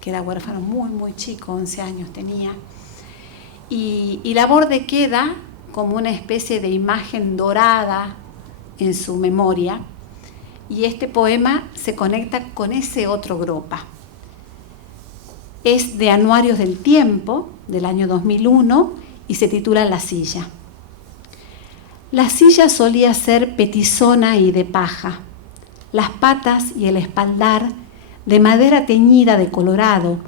queda huérfano muy, muy chico, 11 años tenía. Y la Borde queda como una especie de imagen dorada en su memoria, y este poema se conecta con ese otro Gropa. Es de Anuarios del Tiempo, del año 2001, y se titula La silla. La silla solía ser petizona y de paja, las patas y el espaldar de madera teñida de colorado,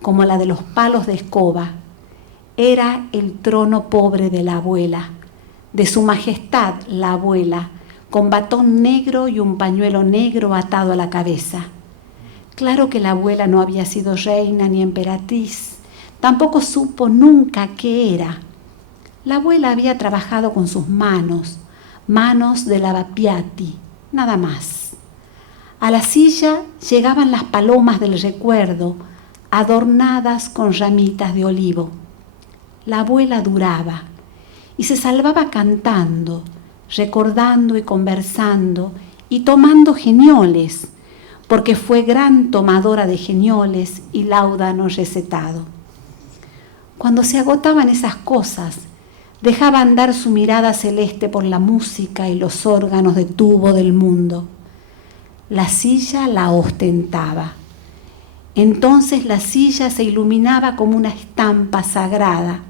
como la de los palos de escoba. Era el trono pobre de la abuela, de su majestad la abuela, con batón negro y un pañuelo negro atado a la cabeza. Claro que la abuela no había sido reina ni emperatriz, tampoco supo nunca qué era. La abuela había trabajado con sus manos de lavapiatti, nada más. A la silla llegaban las palomas del recuerdo, adornadas con ramitas de olivo. La abuela duraba y se salvaba cantando, recordando y conversando y tomando genioles, porque fue gran tomadora de genioles y láudano recetado. Cuando se agotaban esas cosas, dejaba andar su mirada celeste por la música y los órganos de tubo del mundo. La silla la ostentaba. Entonces la silla se iluminaba como una estampa sagrada.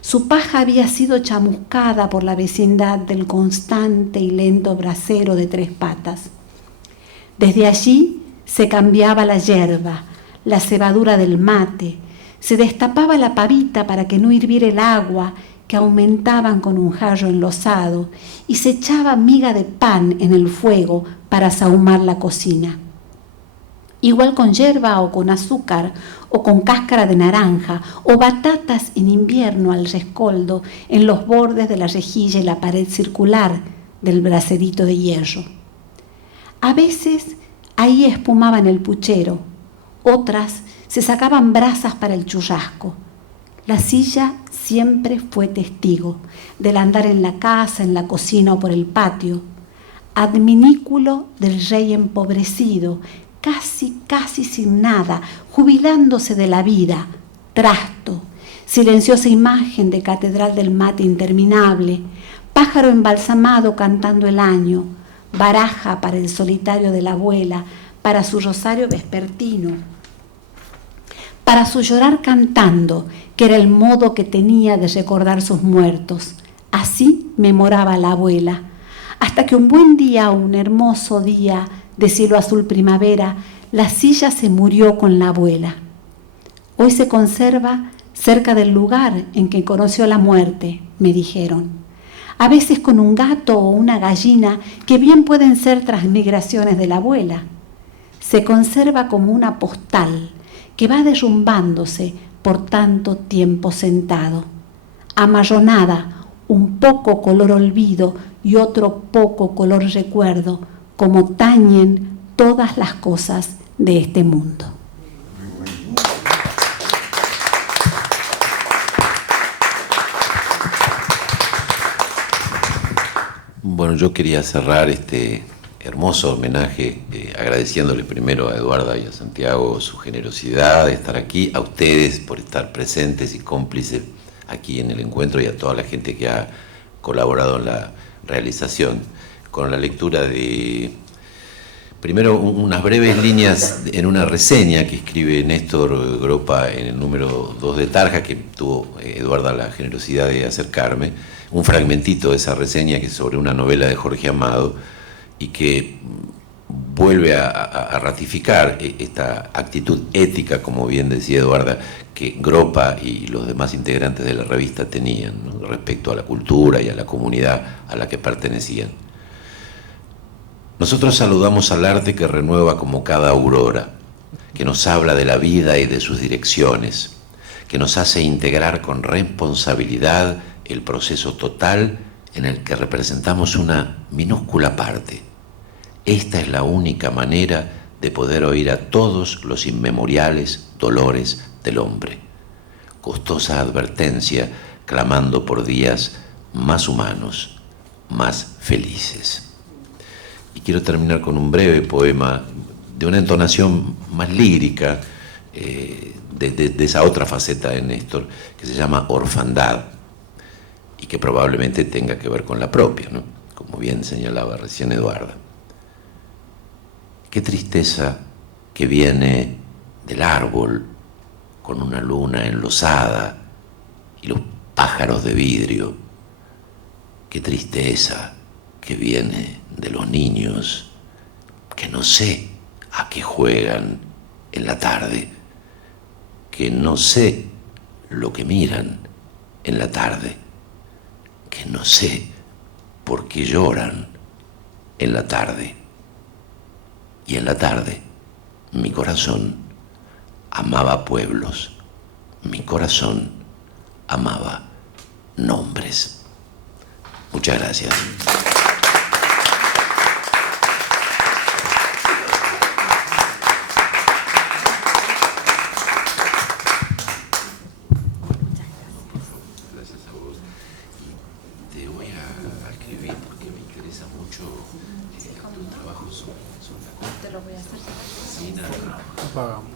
Su paja había sido chamuscada por la vecindad del constante y lento brasero de 3 patas. Desde allí se cambiaba la yerba, la cebadura del mate, se destapaba la pavita para que no hirviera el agua que aumentaban con un jarro enlosado, y se echaba miga de pan en el fuego para sahumar la cocina. Igual con yerba o con azúcar, o con cáscara de naranja, o batatas en invierno al rescoldo en los bordes de la rejilla y la pared circular del braserito de hierro. A veces ahí espumaban el puchero, otras se sacaban brasas para el churrasco. La silla siempre fue testigo del andar en la casa, en la cocina o por el patio, adminículo del rey empobrecido, casi sin nada, jubilándose de la vida, trasto, silenciosa imagen de catedral del mate interminable, pájaro embalsamado cantando el año, baraja para el solitario de la abuela, para su rosario vespertino, para su llorar cantando, que era el modo que tenía de recordar sus muertos. Así memoraba la abuela, hasta que un buen día, un hermoso día de cielo azul primavera, la silla se murió con la abuela. Hoy se conserva cerca del lugar en que conoció la muerte, me dijeron. A veces con un gato o una gallina, que bien pueden ser transmigraciones de la abuela. Se conserva como una postal que va derrumbándose por tanto tiempo sentado. Amarronada, un poco color olvido y otro poco color recuerdo, como tañen todas las cosas de este mundo. Bueno, yo quería cerrar este hermoso homenaje agradeciéndole primero a Eduarda y a Santiago su generosidad de estar aquí, a ustedes por estar presentes y cómplices aquí en el encuentro y a toda la gente que ha colaborado en la realización, con la lectura de, primero, unas breves líneas en una reseña que escribe Néstor Gropa en el número 2 de Tarja, que tuvo Eduarda la generosidad de acercarme, un fragmentito de esa reseña que es sobre una novela de Jorge Amado y que vuelve a ratificar esta actitud ética, como bien decía Eduarda, que Gropa y los demás integrantes de la revista tenían, ¿no?, respecto a la cultura y a la comunidad a la que pertenecían. Nosotros saludamos al arte que renueva como cada aurora, que nos habla de la vida y de sus direcciones, que nos hace integrar con responsabilidad el proceso total en el que representamos una minúscula parte. Esta es la única manera de poder oír a todos los inmemoriales dolores del hombre. Costosa advertencia clamando por días más humanos, más felices. Y quiero terminar con un breve poema de una entonación más lírica de esa otra faceta de Néstor, que se llama Orfandad, y que probablemente tenga que ver con la propia, ¿no?, como bien señalaba recién Eduarda. Qué tristeza que viene del árbol con una luna enlosada y los pájaros de vidrio. Qué tristeza que viene de los niños que no sé a qué juegan en la tarde, que no sé lo que miran en la tarde, que no sé por qué lloran en la tarde. Y en la tarde mi corazón amaba pueblos, mi corazón amaba nombres. Muchas gracias. Apagamos.